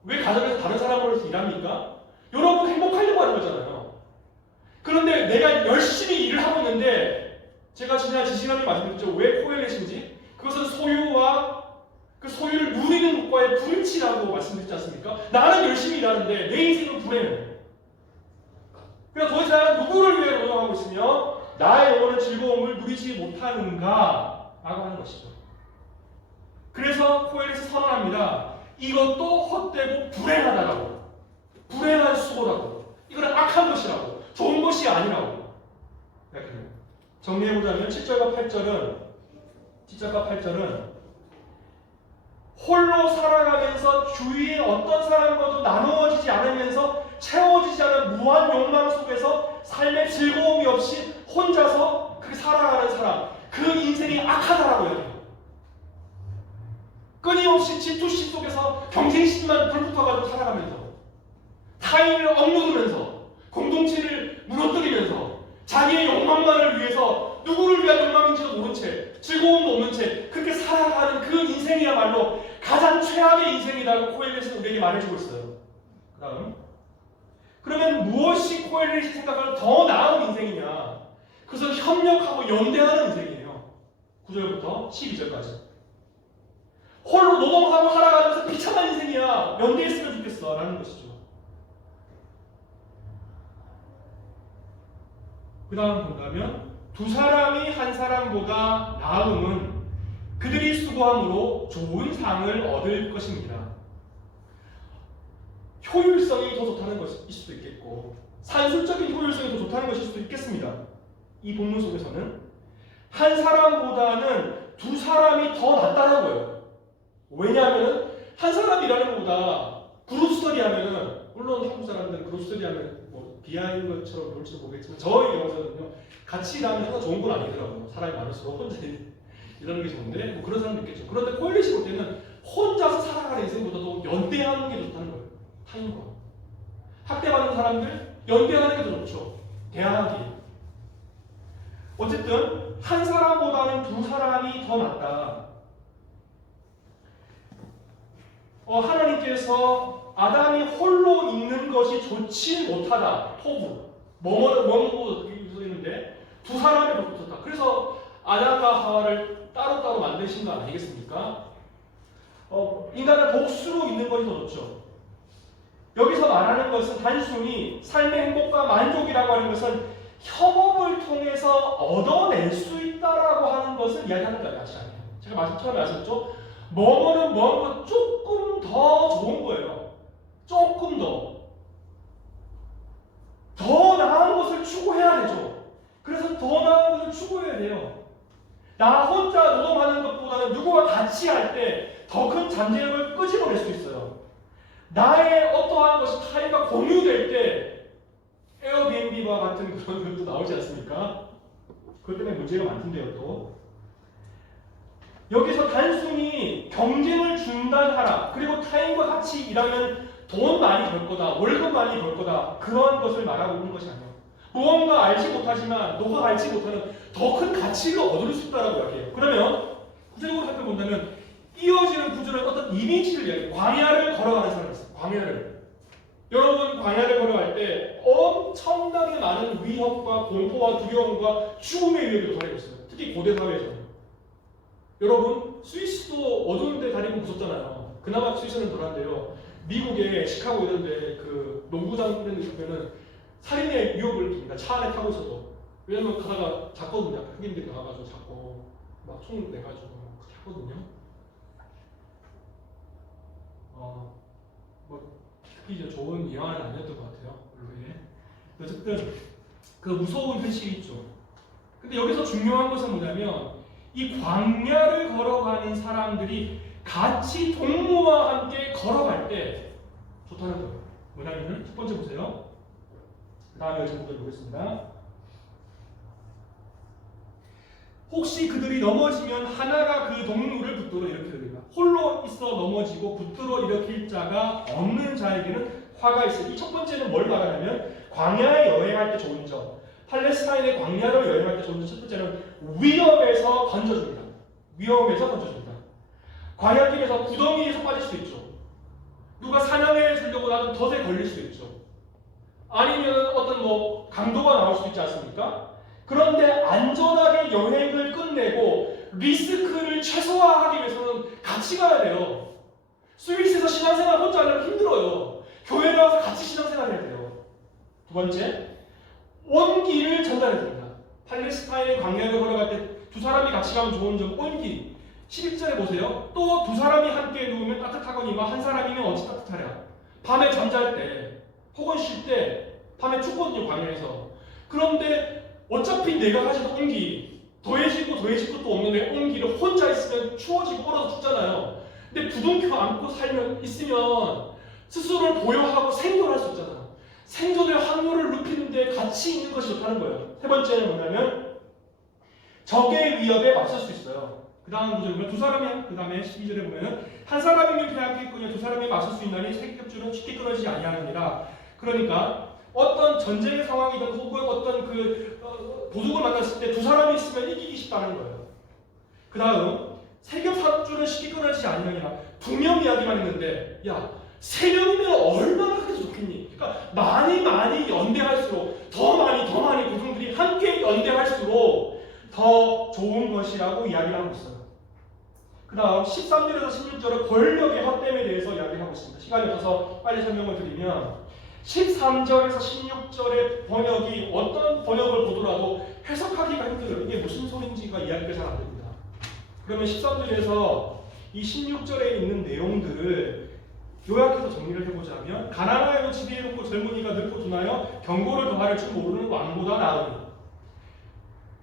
왜 가정에서 다른 사람으로서 일합니까? 여러분 행복하려고 하는 거잖아요. 그런데 내가 열심히 일을 하고 있는데 제가 지난주에 말씀드렸죠. 왜 코엘렛인지 그것은 소유와 그 소유를 누리는 것과의 불일치라고 말씀드렸지 않습니까? 나는 열심히 일하는데 내 인생은 불행해. 그래서 도대체 나는 누구를 위해 노동하고 있으며 나의 영혼의 즐거움을 누리지 못하는가? 라고 하는 것이죠. 그래서 코엘렛이 선언합니다. 이것도 헛되고 불행하다라고. 불행한 수고라고. 이거는 악한 것이라고. 좋은 것이 아니라고. 정리해보자면 7절과 8절은 홀로 살아가면서 주위에 어떤 사람과도 나누어지지 않으면서 채워지지 않은 무한 욕망 속에서 삶의 즐거움이 없이 혼자서 그렇게 살아가는 사람, 그 인생이 악하다라고 해요. 끊임없이 질투심 속에서 경쟁심만 불붙어가지고 살아가면서 타인을 억누르면서 공동체를 무너뜨리면서 자기의 욕망만을 위해서 누구를 위한 욕망인지도 모른 채 즐거움도 없는 채 그렇게 살아가는 그 인생이야말로 가장 최악의 인생이라고 코엘렛은 우리에게 말해주고 있어요. 그러면 무엇이 코엘렛이 생각하는 더 나은 인생이냐? 그것은 협력하고 연대하는 인생이에요. 9절부터 12절까지. 홀로 노동하고 살아가면서 비참한 인생이야. 연대했으면 좋겠어 라는 것이죠. 그 다음 본다면 두 사람이 한 사람보다 나음은 그들이 수고함으로 좋은 상을 얻을 것입니다. 효율성이 더 좋다는 것일 수도 있겠고 산술적인 효율성이 더 좋다는 것일 수도 있겠습니다. 이 본문 속에서는 한 사람보다는 두 사람이 더 낫다라고요. 왜냐하면 한 사람이 일하는 것보다 그룹 스터디 하면은 물론 한국 사람들은 그룹 스터디 하면 뭐 비하인 것처럼 볼지도 모르겠지만 저의 경우에는요 같이 일하면 항상 좋은 건 아니더라고요. 사람이 많을수록 혼자 이런 게 좋은데 뭐 그런 사람도 있겠죠. 그런데 코엘렛이 볼 때는 혼자서 살아가는 인생보다도 연대하는 게 좋다는 거예요. 타인과 학대받는 사람들 연대하는 게 더 좋죠. 대항하기. 어쨌든 한 사람보다는 두 사람이 더 낫다. 하나님께서 아담이 홀로 있는 것이 좋지 못하다. 토부. 뭐뭐 있는데 두 사람이 붙었다. 그래서 아담과 하와를 따로따로 만드신 거 아니겠습니까? 인간은 복수로 있는 것이 더 좋죠. 여기서 말하는 것은 단순히 삶의 행복과 만족이라고 하는 것은 협업을 통해서 얻어낼 수 있다라고 하는 것을 이야기하는 것이 아니에요. 제가 처음에 말씀드렸죠. 뭐뭐는 뭐뭐 조금 더 좋은 거예요. 조금 더 나은 것을 추구해야 되죠. 그래서 더 나은 것을 추구해야 돼요. 나 혼자 노동하는 것보다는 누구와 같이 할 때 더 큰 잠재력을 끄집어낼 수 있어요. 나의 어떠한 것이 타인과 공유될 때 에어비앤비와 같은 그런 것도 나오지 않습니까? 그것 때문에 문제가 많던데요. 또 여기서 단순히 경쟁을 중단하라, 그리고 타인과 같이 일하면 돈 많이 벌 거다, 월급 많이 벌 거다, 그러한 것을 말하고 있는 것이 아니에요. 무언가 알지 못하지만 너가 알지 못하는 더 큰 가치를 얻을 수 있다고 이야기해요. 그러면 구체적으로 살펴본다면 이어지는 구조는 어떤 이미지를 이야기해요. 광야를 걸어가는 사람이 있어요. 광야를. 여러분 광야를 걸어갈 때 엄청나게 많은 위협과 공포와 두려움과 죽음의 위협이 달리고 있어요. 특히 고대 사회에서는. 여러분 스위스도 어두운데 다니면 무섭잖아요. 그나마 스위스는 덜한데요. 미국의 시카고 이런데 그 농구장 이런 데 보면은 살인의 위협을 느낍니다. 차 안에 타고 있어도. 왜냐면 가다가 잡거든요. 흑인들이 나와가지고 잡고 막 총 내가지고 그렇게 하거든요. 뭐 특히 이제 좋은 예화는 아니었던 것 같아요. 물론. 어쨌든 그 무서운 현실이 있죠. 근데 여기서 중요한 것은 뭐냐면 이 광야를 걸어가는 사람들이 같이 동무와 함께 걸어갈 때 좋다는 거예요. 뭐냐면 첫 번째 보세요. 그 다음에 여러분들 보겠습니다. 혹시 그들이 넘어지면 하나가 그 동무를 붙들어 일으키리라. 홀로 있어 넘어지고 붙들어 일으킬 자가 없는 자에게는 화가 있어요. 이 첫 번째는 뭘 말하냐면 광야에 여행할 때 좋은 점, 팔레스타인의 광야로 여행할 때 좋은 점. 첫 번째는 위험에서 건져줍니다. 위험에서 건져줍니다. 광야길에서 구덩이에서 빠질 수도 있죠. 누가 사냥에 들려고 나도 덫에 걸릴 수도 있죠. 아니면 어떤 강도가 나올 수도 있지 않습니까? 그런데 안전하게 여행을 끝내고 리스크를 최소화하기 위해서는 같이 가야 돼요. 스위스에서 신앙생활 혼자 하려면 힘들어요. 교회에 와서 같이 신앙생활 해야 돼요. 두 번째, 온기를 전달해야 됩니다. 팔레스타인의 광야를 걸어갈 때 두 사람이 같이 가면 좋은 점, 온기. 11절에 보세요. 또 두 사람이 함께 누우면 따뜻하거니와 한 사람이면 어찌 따뜻하랴. 밤에 잠잘 때 혹은 쉴 때 밤에 춥거든요. 광야에서. 그런데 어차피 내가 가진 온기 더해지고 또 없는데 온기를 혼자 있으면 추워지고 얼어서 죽잖아요. 근데 부둥켜 안고 있으면 스스로를 보호하고 생존할 수 있잖아요. 생존의 확률을 높이는데 같이 있는 것이 좋다는 거예요. 세 번째는 뭐냐면 적의 위협에 맞설 수 있어요. 그 다음 구절에 보면 두 사람이, 그 다음에 12절에 보면은 한 사람이면 패하겠거니와 두 사람이 맞설 수 있나니 세겹줄은 쉽게 끊어지지 아니하느니라. 그러니까 어떤 전쟁의 상황이든 혹은 어떤 도둑을 만났을 때 두 사람이 있으면 이기기 쉽다는 거예요. 그 다음 세겹줄은 쉽게 끊어지지 아니하느니라. 두 명 이야기만 했는데 야, 세 명이면 얼마나 그래서 좋겠니? 그러니까 많이 연대할수록 더 많이 도둑들이 함께 연대할수록 더 좋은 것이라고 이야기를 하고 있어요. 그 다음 13절에서 16절은 권력의 헛됨에 대해서 이야기를 하고 있습니다. 시간이 없어서 빨리 설명을 드리면 13절에서 16절의 번역이 어떤 번역을 보더라도 해석하기가 힘들어요. 이게 무슨 소리인지가 이야기가 잘 안 됩니다. 그러면 13절에서 이 16절에 있는 내용들을 요약해서 정리를 해보자면 가난하고 지혜롭고 젊은이가 늙고 둔하여 경고를 더할 줄 모르는 왕보다 나으니.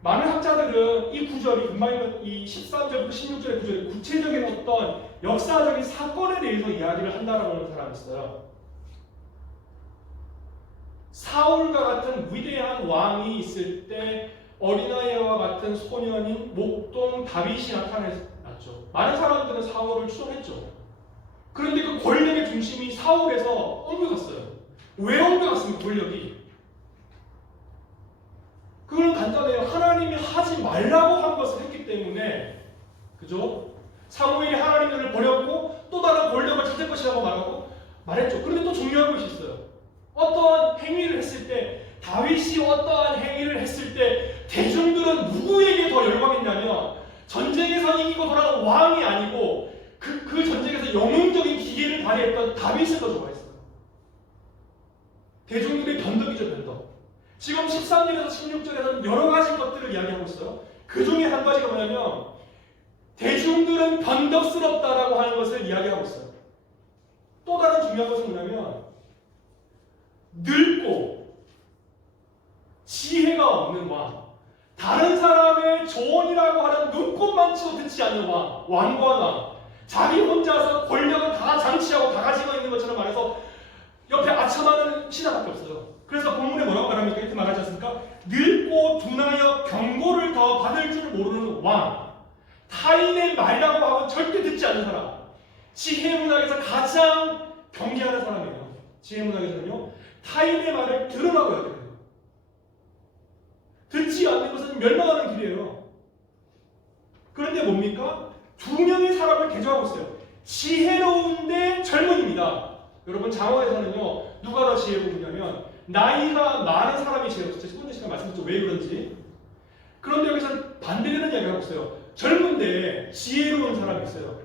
많은 학자들은 이 구절이 금방 이 13절부터 16절의 구절이 구체적인 어떤 역사적인 사건에 대해서 이야기를 한다라고 하는 사람이 있어요. 사울과 같은 위대한 왕이 있을 때 어린아이와 같은 소년인 목동 다윗이 나타났죠. 많은 사람들은 사울을 추종했죠. 그런데 그 권력의 중심이 사울에서 옮겨갔어요. 왜 옮겨갔습니까? 권력이. 그건 간단해요. 하나님이 하지 말라고 한 것을 했기 때문에, 그죠? 사무엘이 하나님을 버렸고 또 다른 권력을 찾을 것이라고 말했죠. 그런데 또 중요한 것이 있어요. 어떠한 행위를 했을 때, 다윗이 어떠한 행위를 했을 때 대중들은 누구에게 더 열광했냐면 전쟁에서 이기고 돌아온 왕이 아니고 그 전쟁에서 영웅적인 기계를 발휘했던 다윗을 더 좋아했어요. 대중들의 변덕이죠, 변덕. 지금 13절에서 16절에서는 여러 가지 것들을 이야기하고 있어요. 그 중에 한 가지가 뭐냐면 대중들은 변덕스럽다라고 하는 것을 이야기하고 있어요. 또 다른 중요한 것은 뭐냐면 늙고 지혜가 없는 왕, 다른 사람의 조언이라고 하는 눈꽃만치도 듣지 않는 왕관왕, 자기 혼자서 권력을 다 장치하고 다 가지고 있는 것처럼 말해서 옆에 아첨하는 신하밖에 없어요. 그래서 본문에 뭐라고 말합니까? 이렇게 말하지 않습니까? 늙고 둔하여 경고를 더 받을 줄 모르는 왕, 타인의 말이라고 하고 절대 듣지 않는 사람, 지혜 문학에서 가장 경계하는 사람이에요. 지혜 문학에서는요, 타인의 말을 들으라고 해야 돼요. 듣지 않는 것은 멸망하는 길이에요. 그런데 뭡니까? 두 명의 사람을 개조하고 있어요. 지혜로운데 젊은입니다. 여러분, 장어에서는요, 누가 더 지혜로우냐면 나이가 많은 사람이 지혜롭죠. 첫 번째 시간 말씀드렸죠. 왜 그런지. 그런데 여기서 반대되는 이야기를 하고 있어요. 젊은데 지혜로운 사람이 있어요.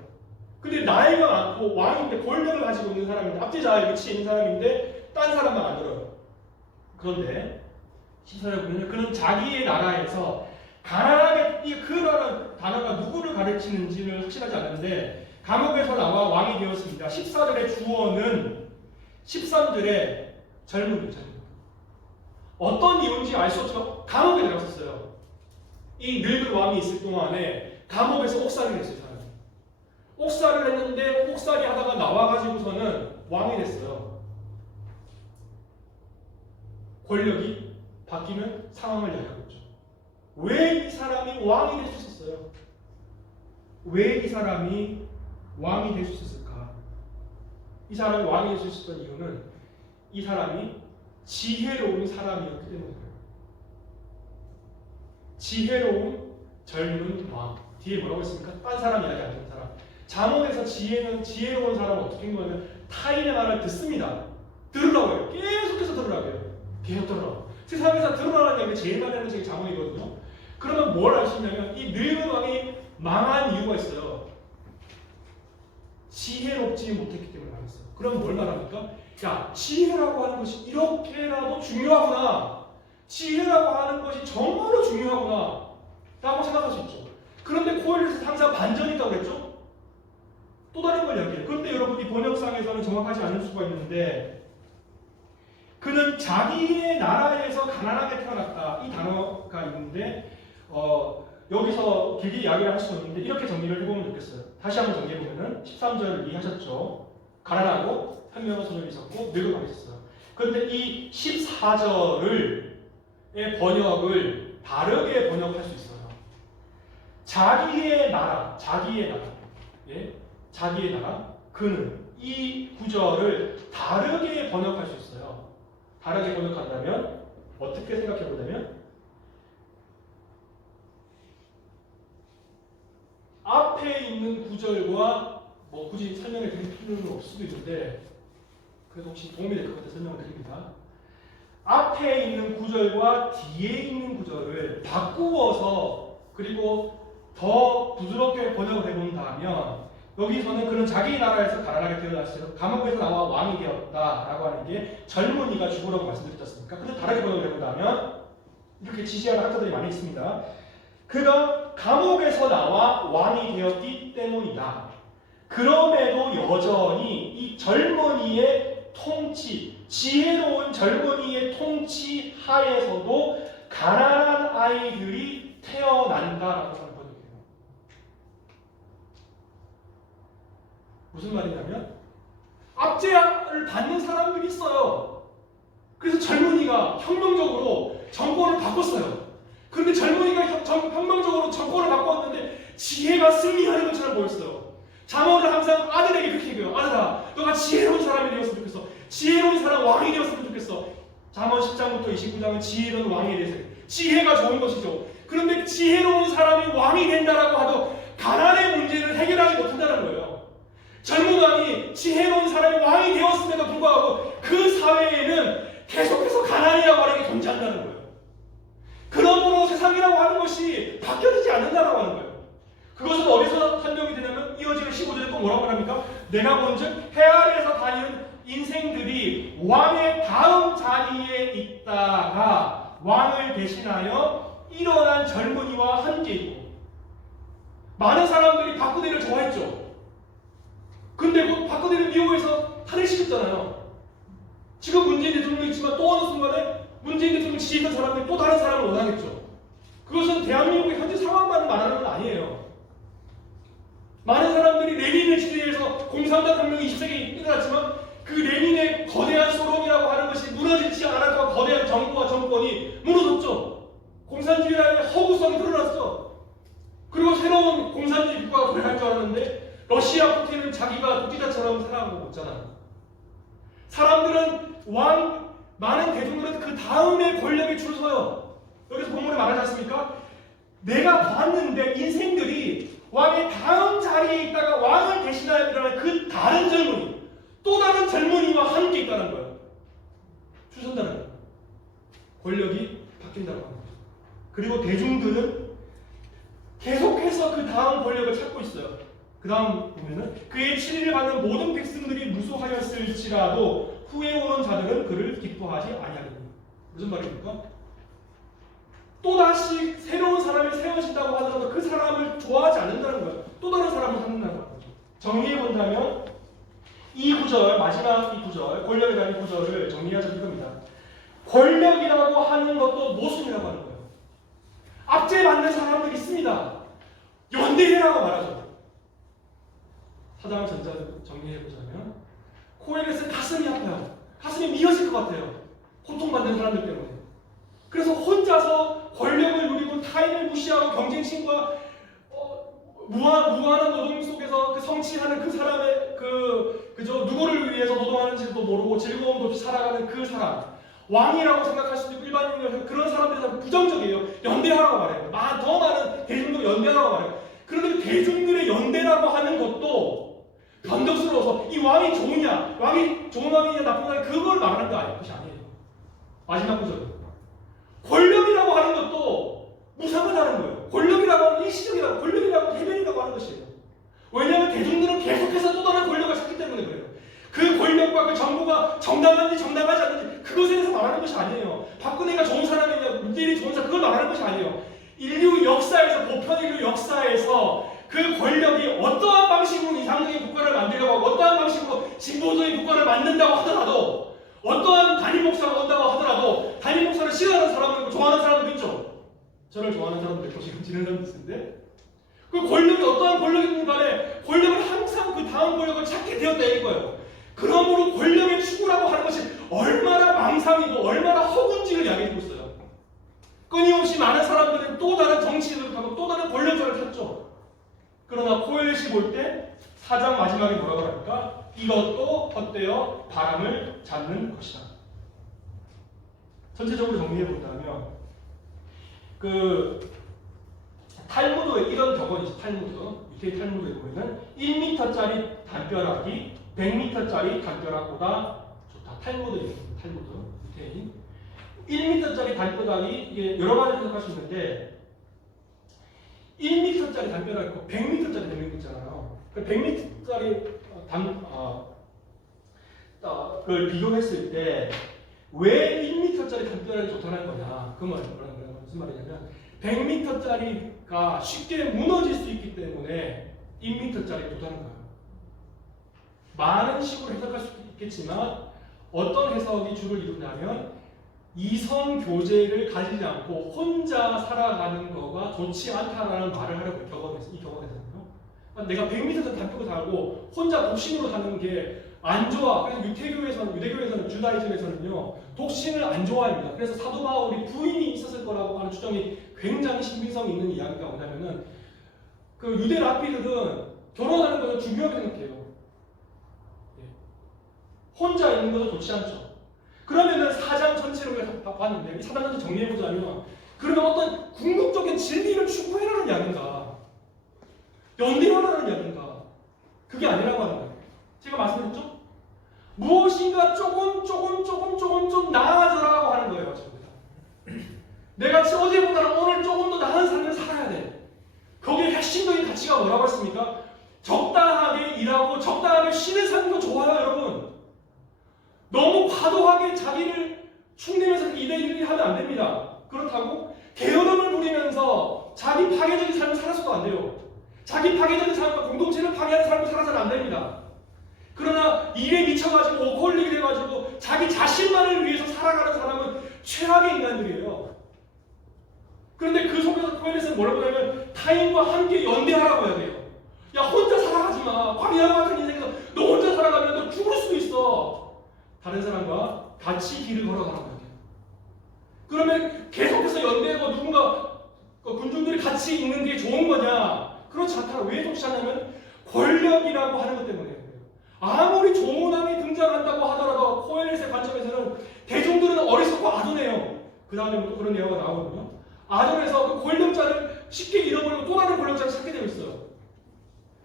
근데 나이가 많고 왕인데 권력을 가지고 있는 사람인데 압제자의 위치에 있는 사람인데 딴 사람만 안 들어요. 그런데 14절 보면 그는 자기의 나라에서 가난하게, 그라는 단어가 누구를 가르치는지는 확실하지 않은데 감옥에서 나와 왕이 되었습니다. 14절의 주어는 13절의 젊은이. 어떤 이유인지 알 수 없지만 감옥에 들어갔었어요. 이 늙은 왕이 있을 동안에 감옥에서 옥살이를 했어요. 사람이. 옥살이를 했는데 옥살이 하다가 나와가지고서는 왕이 됐어요. 권력이 바뀌는 상황을 이야기하고 있죠. 왜 이 사람이 왕이 될 수 있었어요? 왜 이 사람이 왕이 될 수 있었을까? 이 사람이 왕이 될 수 있었던 이유는 이 사람이 지혜로운 사람이었기 때문이에요. 지혜로운 젊은 왕. 뒤에 뭐라고 했습니까? 딴 사람 이야기 안 듣는 사람. 잠언에서 지혜로운 사람은 어떻게 한 거냐면 타인의 말을 듣습니다. 들으라고 해요. 계속해서 들으라고 해요. 계속 들으라고. 세상에서 들으라는 얘기 제일 많이 하는 책이 잠언이거든요. 그러면 뭘 알 수 있냐면 이 늙은 왕이 망한 이유가 있어요. 지혜롭지 못했기 때문에 망했어요. 그럼 뭘 말합니까? 야, 지혜라고 하는 것이 이렇게라도 중요하구나. 지혜라고 하는 것이 정말로 중요하구나 라고 생각할 수 있죠. 그런데 코엘렛은 항상 반전이 있다고 그랬죠? 또 다른 걸 이야기해요. 그런데 여러분이 번역상에서는 정확하지 않을 수가 있는데 그는 자기의 나라에서 가난하게 태어났다. 이 단어가 있는데 여기서 길게 이야기를 할 수는 있는데 이렇게 정리를 해보면 좋겠어요. 다시 한번 정리해보면 13절 이해하셨죠? 가난하고 한 명은 소년이 있었고 늙은 왕이 있었어요. 그런데 이 14절의 번역을 다르게 번역할 수 있어요. 자기의 나라, 예? 자기의 나라, 그는 이 구절을 다르게 번역할 수 있어요. 다르게 번역한다면 어떻게 생각해보자면 앞에 있는 구절과 뭐 굳이 설명해 드릴 필요는 없을 수도 있는데 그래도 혹시 도움이 될 것 같아 설명을 드립니다. 앞에 있는 구절과 뒤에 있는 구절을 바꾸어서 그리고 더 부드럽게 번역을 해본다면 여기서는 그는 자기 나라에서 가난하게 태어났어요. 감옥에서 나와 왕이 되었다라고 하는 게 젊은이가 주어라고 말씀드렸지 않습니까? 근데 다르게 번역을 해본다면 이렇게 지시하는 학자들이 많이 있습니다. 그가 감옥에서 나와 왕이 되었기 때문이다. 그럼에도 여전히 이 젊은이의 통치, 지혜로운 젊은이의 통치 하에서도 가난한 아이들이 태어난다라고 하는 번역이에요. 무슨 말이냐면 압제를 받는 사람들이 있어요. 그래서 젊은이가 혁명적으로 정권을 바꿨어요. 그런데 젊은이가 혁명적으로 정권을 바꿨는데 지혜가 승리하는 것처럼 보였어요. 잠언을 항상 아들에게 그렇게 얘기해요. 아들아, 너가 지혜로운 사람이 되었으면 좋겠어. 지혜로운 사람 왕이 되었으면 좋겠어. 잠언 10장부터 29장은 지혜로운 왕에 대해서 지혜가 좋은 것이죠. 그런데 지혜로운 사람이 왕이 된다라고 하도 가난의 문제를 해결하지 못한다는 거예요. 젊은 왕이 지혜로운 사람이 왕이 되었음에도 불구하고 그 사회에는 계속해서 가난이라고 하는 게 존재한다는 거예요. 그러므로 세상이라고 하는 것이 바뀌어지지 않는다라고 하는 거예요. 그것은 어디서 설명이 되냐면 이어지는 15절에 또 뭐라고 합니까? 내가 본즉 해 아래에서 다니는 인생들이 왕의 다음 자리에 있다가 왕을 대신하여 일어난 젊은이와 함께 있고, 많은 사람들이 박근혜를 좋아했죠. 근데 그 박근혜를 미워해서 탄핵시켰잖아요. 지금 문재인 대통령이 있지만 또 어느 순간에 문재인 대통령 지지했던 사람들이 또 다른 사람을 원하겠죠. 그것은 대한민국의 현재 상황만 말하는 건 아니에요. 많은 사람들이 레닌을 지지해서 공산당 혁명이 20세기에 일어났지만 그 레닌의 거대한 소론이라고 하는 것이 무너지지 않았고 거대한 정부와 정권이 무너졌죠. 공산주의의 허구성이 드러났어. 그리고 새로운 공산주의 국가가 도래할 줄 알았는데 러시아 푸틴은 자기가 독재자처럼 살아가고 있잖아요. 사람들은 많은 대중들은 그 다음에 권력에 줄 서요. 여기서 본문에 말하지 않습니까? 내가 봤는데 인생들이 왕의 다음 자리에 있다가 왕을 대신하여 일어나는 그 다른 젊은이, 또 다른 젊은이와 함께 있다는 거예요. 줄 선다는 거예요. 권력이 바뀐다는 거예요. 그리고 대중들은 계속해서 그 다음 권력을 찾고 있어요. 그 다음 보면은 그의 치리를 받는 모든 백성들이 무소하였을지라도 후에 오는 자들은 그를 기뻐하지 아니하리니. 무슨 말입니까? 또다시 새로운 사람이 세워진다고 하더라도 그 사람을 좋아하지 않는다는 거예요. 또 다른 사람을 찾는다는 거죠. 정리해 본다면 이 구절, 마지막 이 구절, 권력에 대한 구절을 정리하자 이겁니다. 권력이라고 하는 것도 모순이라고 하는 거예요. 압제받는 사람들이 있습니다. 연대해라고 말하죠. 사장을 정리해보자면 코엘렛은 가슴이 아파요. 가슴이 미어질 것 같아요. 고통받는 사람들 때문에. 그래서 혼자서 권력을 누리고 타인을 무시하고 경쟁심과 무한한 노동 속에서 그 성취하는 그 사람의 그저 누구를 위해서 노동하는지도 모르고 즐거움도 없이 살아가는 그 사람, 왕이라고 생각할 수도 있고 일반인들 그런 사람들은 부정적이에요. 연대하라고 말해요. 더 많은 대중도 연대하라고 말해요. 그런데 대중들의 연대라고 하는 것도 변덕스러워서 이 왕이 좋으냐, 왕이 좋은 왕이냐 나쁜 왕이냐 그걸 말하는 것이 아니에요. 마지막 구절. 권력이라고 하는 것도 무상하다는 거예요. 권력이라고 하는 일시적이라고, 권력이라고 해변이라고 하는 것이에요. 왜냐하면 대중들은 계속해서 또 다른 권력을 찾기 때문에 그래요. 그 권력과 그 정부가 정당한지 정당하지 않는지 그것에 대해서 말하는 것이 아니에요. 박근혜가 좋은 사람이냐, 문재인이 좋은 사람 그걸 말하는 것이 아니에요. 인류 역사에서, 보편 인류 역사에서 그 권력이 어떠한 방식으로 이상적인 국가를 만들려고 하고 어떠한 방식으로 진보적인 국가를 만든다고 하더라도 어떠한 담임 목사가 온다고 하더라도 담임 목사를 싫어하는 사람도 있고 좋아하는 사람도 있죠. 저를 좋아하는 사람도 있고 지금 지는 사람도 있는데 그 권력이 어떠한 권력이든 간에 권력을 항상 그 다음 권력을 찾게 되었다 이거예요. 그러므로 권력의 추구라고 하는 것이 얼마나 망상이고 얼마나 허군지를 이야기해주고 있어요. 끊임없이 많은 사람들은 또 다른 정치인을 하고 또 다른 권력자를 찾죠. 그러나 코엘렛이 볼 때 4장 마지막에 뭐라고 합니까? 이것도 헛되어 바람을 잡는 것이다. 전체적으로 정리해 본다면 그 탈무드에 이런 격언이 있어요. 탈무드 밑에 탈무드에 보면은 1m짜리 담벼락이 100m짜리 담벼락보다 좋다. 탈무드 탈무드 밑에 1m짜리 담벼락이 이게 여러 가지 해석할 수 있는데 1m짜리 담벼락 있고 100m짜리 담벼락 있잖아요. 그 100m짜리 그걸 비교했을 때 왜 1m짜리 담벼락이 좋다는 거냐? 그 말은 무슨 말이냐면 100m짜리가 쉽게 무너질 수 있기 때문에 1m짜리 좋다는 거예요. 많은 식으로 해석할 수 있겠지만 어떤 해석이 주를 이루냐면 이성 교제를 가지지 않고 혼자 살아가는 거가 좋지 않다라는 말을 하려고 이 경험에서는요. 내가 100m 담벼락 달고 혼자 독신으로 사는 게 안 좋아. 그래서 유대교에서는 주다이즘에서는요 독신을 안 좋아합니다. 그래서 사도 바울이 부인이 있었을 거라고 하는 추정이 굉장히 신빙성 있는 이야기가 뭐냐면은 그 유대 랍비들은 결혼하는 것을 중요하게 생각해요. 혼자 있는 것도 좋지 않죠. 그러면은 사장 전체를 우리가 봤는데 이 사장 전체 정리해보자면 그러면 어떤 궁극적인 진리를 추구해라는 이야기인가 연대하라는 이야기인가 그게 아니라고 하는 거예요. 제가 말씀드렸죠? 무엇인가 조금 좀 나아져라고 하는 거예요. 내가 어제보다는 오늘 조금 더 나은 삶을 살아야 돼. 거기에 핵심적인 가치가 뭐라고 했습니까? 적당하게 일하고 적당하게 쉬는 삶도 좋아요, 여러분. 너무 과도하게 자기를 축내면서 이대일을 하면 안 됩니다. 그렇다고 게으름을 부리면서 자기 파괴적인 삶을 살아서도 안 돼요. 자기 파괴적인 삶과 공동체를 파괴하는 삶을 살아서는 안 됩니다. 그러나 일에 미쳐가지고 오콜릭이 돼가지고 자기 자신만을 위해서 살아가는 사람은 최악의 인간들이에요. 그런데 그 속에서 코엘렛은 뭐라고 하냐면 타인과 함께 연대하라고 해야 돼요. 야 혼자 살아가지 마. 광야 같은 인생에서 너 혼자 살아가면 너 죽을 수도 있어. 다른 사람과 같이 길을 걸어가는 거예요. 그러면 계속해서 연대하고 누군가 군중들이 같이 있는 게 좋은 거냐? 그렇지 않다. 왜 좋지 않냐면 권력이라고 하는 것 때문에. 아무리 조문함이 등장한다고 하더라도 코엘렛의 관점에서는 대중들은 어리석고 아둔해요. 그 다음에 또 그런 내용가 나오거든요. 아둔해서 그 권력자를 쉽게 잃어버리고 또 다른 권력자를 찾게 되어 있어요.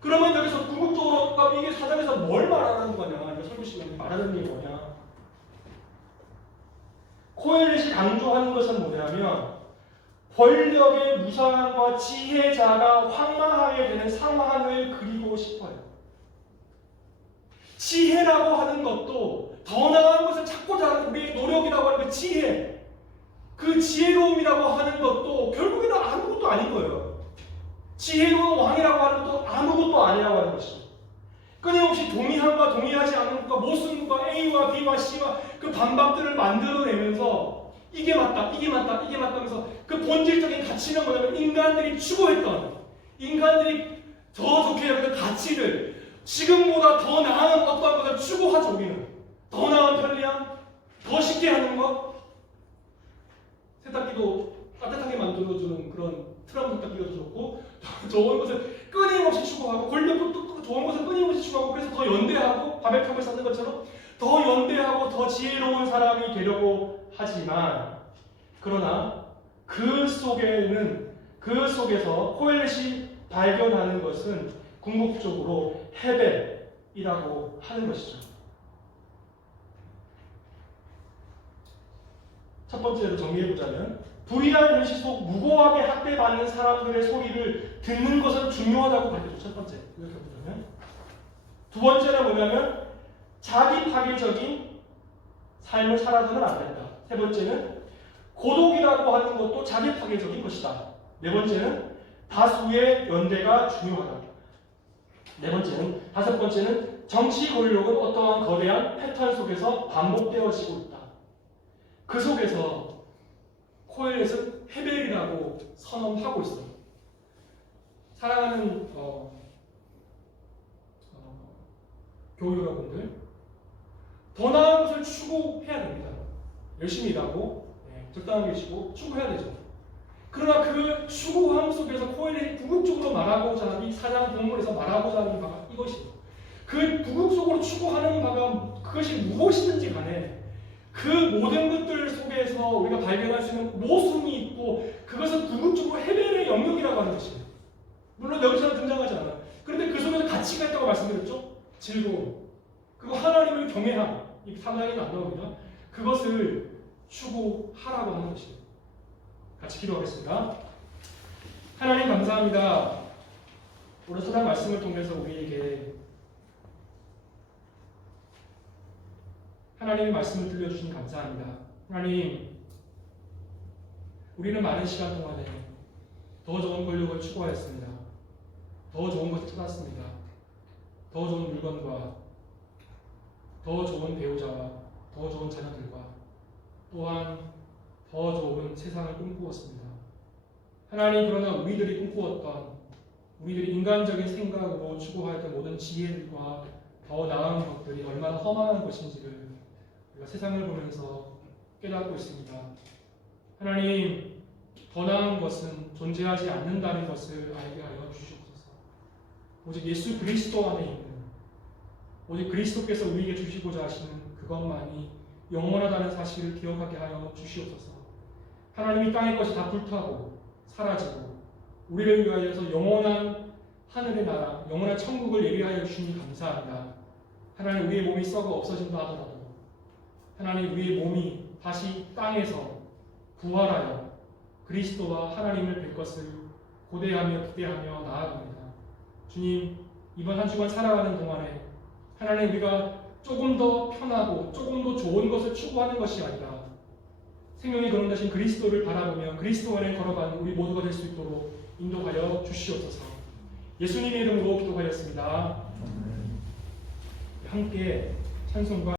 그러면 여기서 궁극적으로 이게 사전에서 뭘 말하는 거냐? 이거 설교 시간에 말하는 게 뭐냐? 코엘렛이 강조하는 것은 뭐냐면 권력의 무상함과 지혜자가 황망하게 되는 상황을 그리고 싶어요. 지혜라고 하는 것도 더 나은 것을 찾고자 하는 우리의 노력이라고 하는 그 지혜, 그 지혜로움이라고 하는 것도 결국에는 아무것도 아닌 거예요. 지혜로운 왕이라고 하는 것도 아무것도 아니라고 하는 것이죠. 끊임없이 동의함과 동의하지 않는 것과 모순과 A와 B와 C와 그 반박들을 만들어내면서 이게 맞다, 이게 맞다, 이게 맞다 하면서 그 본질적인 가치는 뭐냐면 인간들이 추구했던 인간들이 더 좋게 여기는 가치를 지금보다 더 나은 어떠한 것을 추구하죠. 우리는 더 나은 편리함, 더 쉽게 하는 것, 세탁기도 따뜻하게 만들어주는 그런 트럼 세탁기가 좋고 좋은 것을 끊임없이 추구하고 권력도 좋은 것을 끊임없이 추구하고 그래서 더 연대하고 바벨탑을 쌓는 것처럼 더 연대하고 더 지혜로운 사람이 되려고 하지만 그러나 그 속에서 코엘렛이 발견하는 것은 궁극적으로 헤벨이라고 하는 것이죠. 첫 번째로 정리해보자면 불의한 현실 속 무고하게 학대받는 사람들의 소리를 듣는 것은 중요하다고 가르쳐줘. 첫 번째 이렇게 보자면 두 번째는 뭐냐면 자기 파괴적인 삶을 살아서는 안 된다. 세 번째는 고독이라고 하는 것도 자기 파괴적인 것이다. 네 번째는 다수의 연대가 중요하다. 다섯 번째는 정치 권력은 어떠한 거대한 패턴 속에서 반복되어지고 있다. 그 속에서 코엘렛은 헤벨이라고 선언하고 있어요. 사랑하는 교우 여러분들, 더 나은 것을 추구해야 됩니다. 열심히 일하고 적당하게 계시고 추구해야 되죠. 그러나 그 추구함 속에서 코엘렛이 궁극적으로 말하고자 하는 이 사장 본문에서 말하고자 하는 바가 이것이에요. 그 궁극적으로 추구하는 바가 그것이 무엇이든지 간에 그 모든 것들 속에서 우리가 발견할 수 있는 모순이 있고 그것은 궁극적으로 헤벨의 영역이라고 하는 것이에요. 물론 여기서는 등장하지 않아요. 그런데 그 속에서 가치가 있다고 말씀드렸죠? 즐거움, 그리고 하나님을 경외함, 이 3단계는 안 나옵니다. 그것을 추구하라고 하는 것이에요. 같이 기도하겠습니다. 하나님 감사합니다. 오늘 선한 말씀을 통해서 우리에게 하나님의 말씀을 들려주신 감사합니다. 하나님, 우리는 많은 시간 동안에 더 좋은 권력을 추구하였습니다. 더 좋은 것을 찾았습니다. 더 좋은 물건과 더 좋은 배우자와 더 좋은 자녀들과 또한 더 좋은 세상을 꿈꾸었습니다. 하나님, 그러나 우리들이 꿈꾸었던 우리들이 인간적인 생각으로 추구하였던 모든 지혜들과 더 나은 것들이 얼마나 험한 것인지를 우리가 세상을 보면서 깨닫고 있습니다. 하나님, 더 나은 것은 존재하지 않는다는 것을 알게 하여 주시옵소서. 오직 예수 그리스도 안에 있는, 오직 그리스도께서 우리에게 주시고자 하시는 그것만이 영원하다는 사실을 기억하게 하여 주시옵소서. 하나님이 땅의 것이 다 불타고 사라지고 우리를 위하여서 영원한 하늘의 나라, 영원한 천국을 예비하여 주시니 감사합니다. 하나님, 우리의 몸이 썩어 없어진다 하더라도 하나님, 우리의 몸이 다시 땅에서 부활하여 그리스도와 하나님을 뵐 것을 고대하며 기대하며 나아갑니다. 주님, 이번 한 주간 살아가는 동안에 하나님, 우리가 조금 더 편하고 조금 더 좋은 것을 추구하는 것이 아니라 생명의 근원 되신 그리스도를 바라보며 그리스도 안에 걸어가는 우리 모두가 될 수 있도록 인도하여 주시옵소서. 예수님의 이름으로 기도하였습니다. 함께 찬송과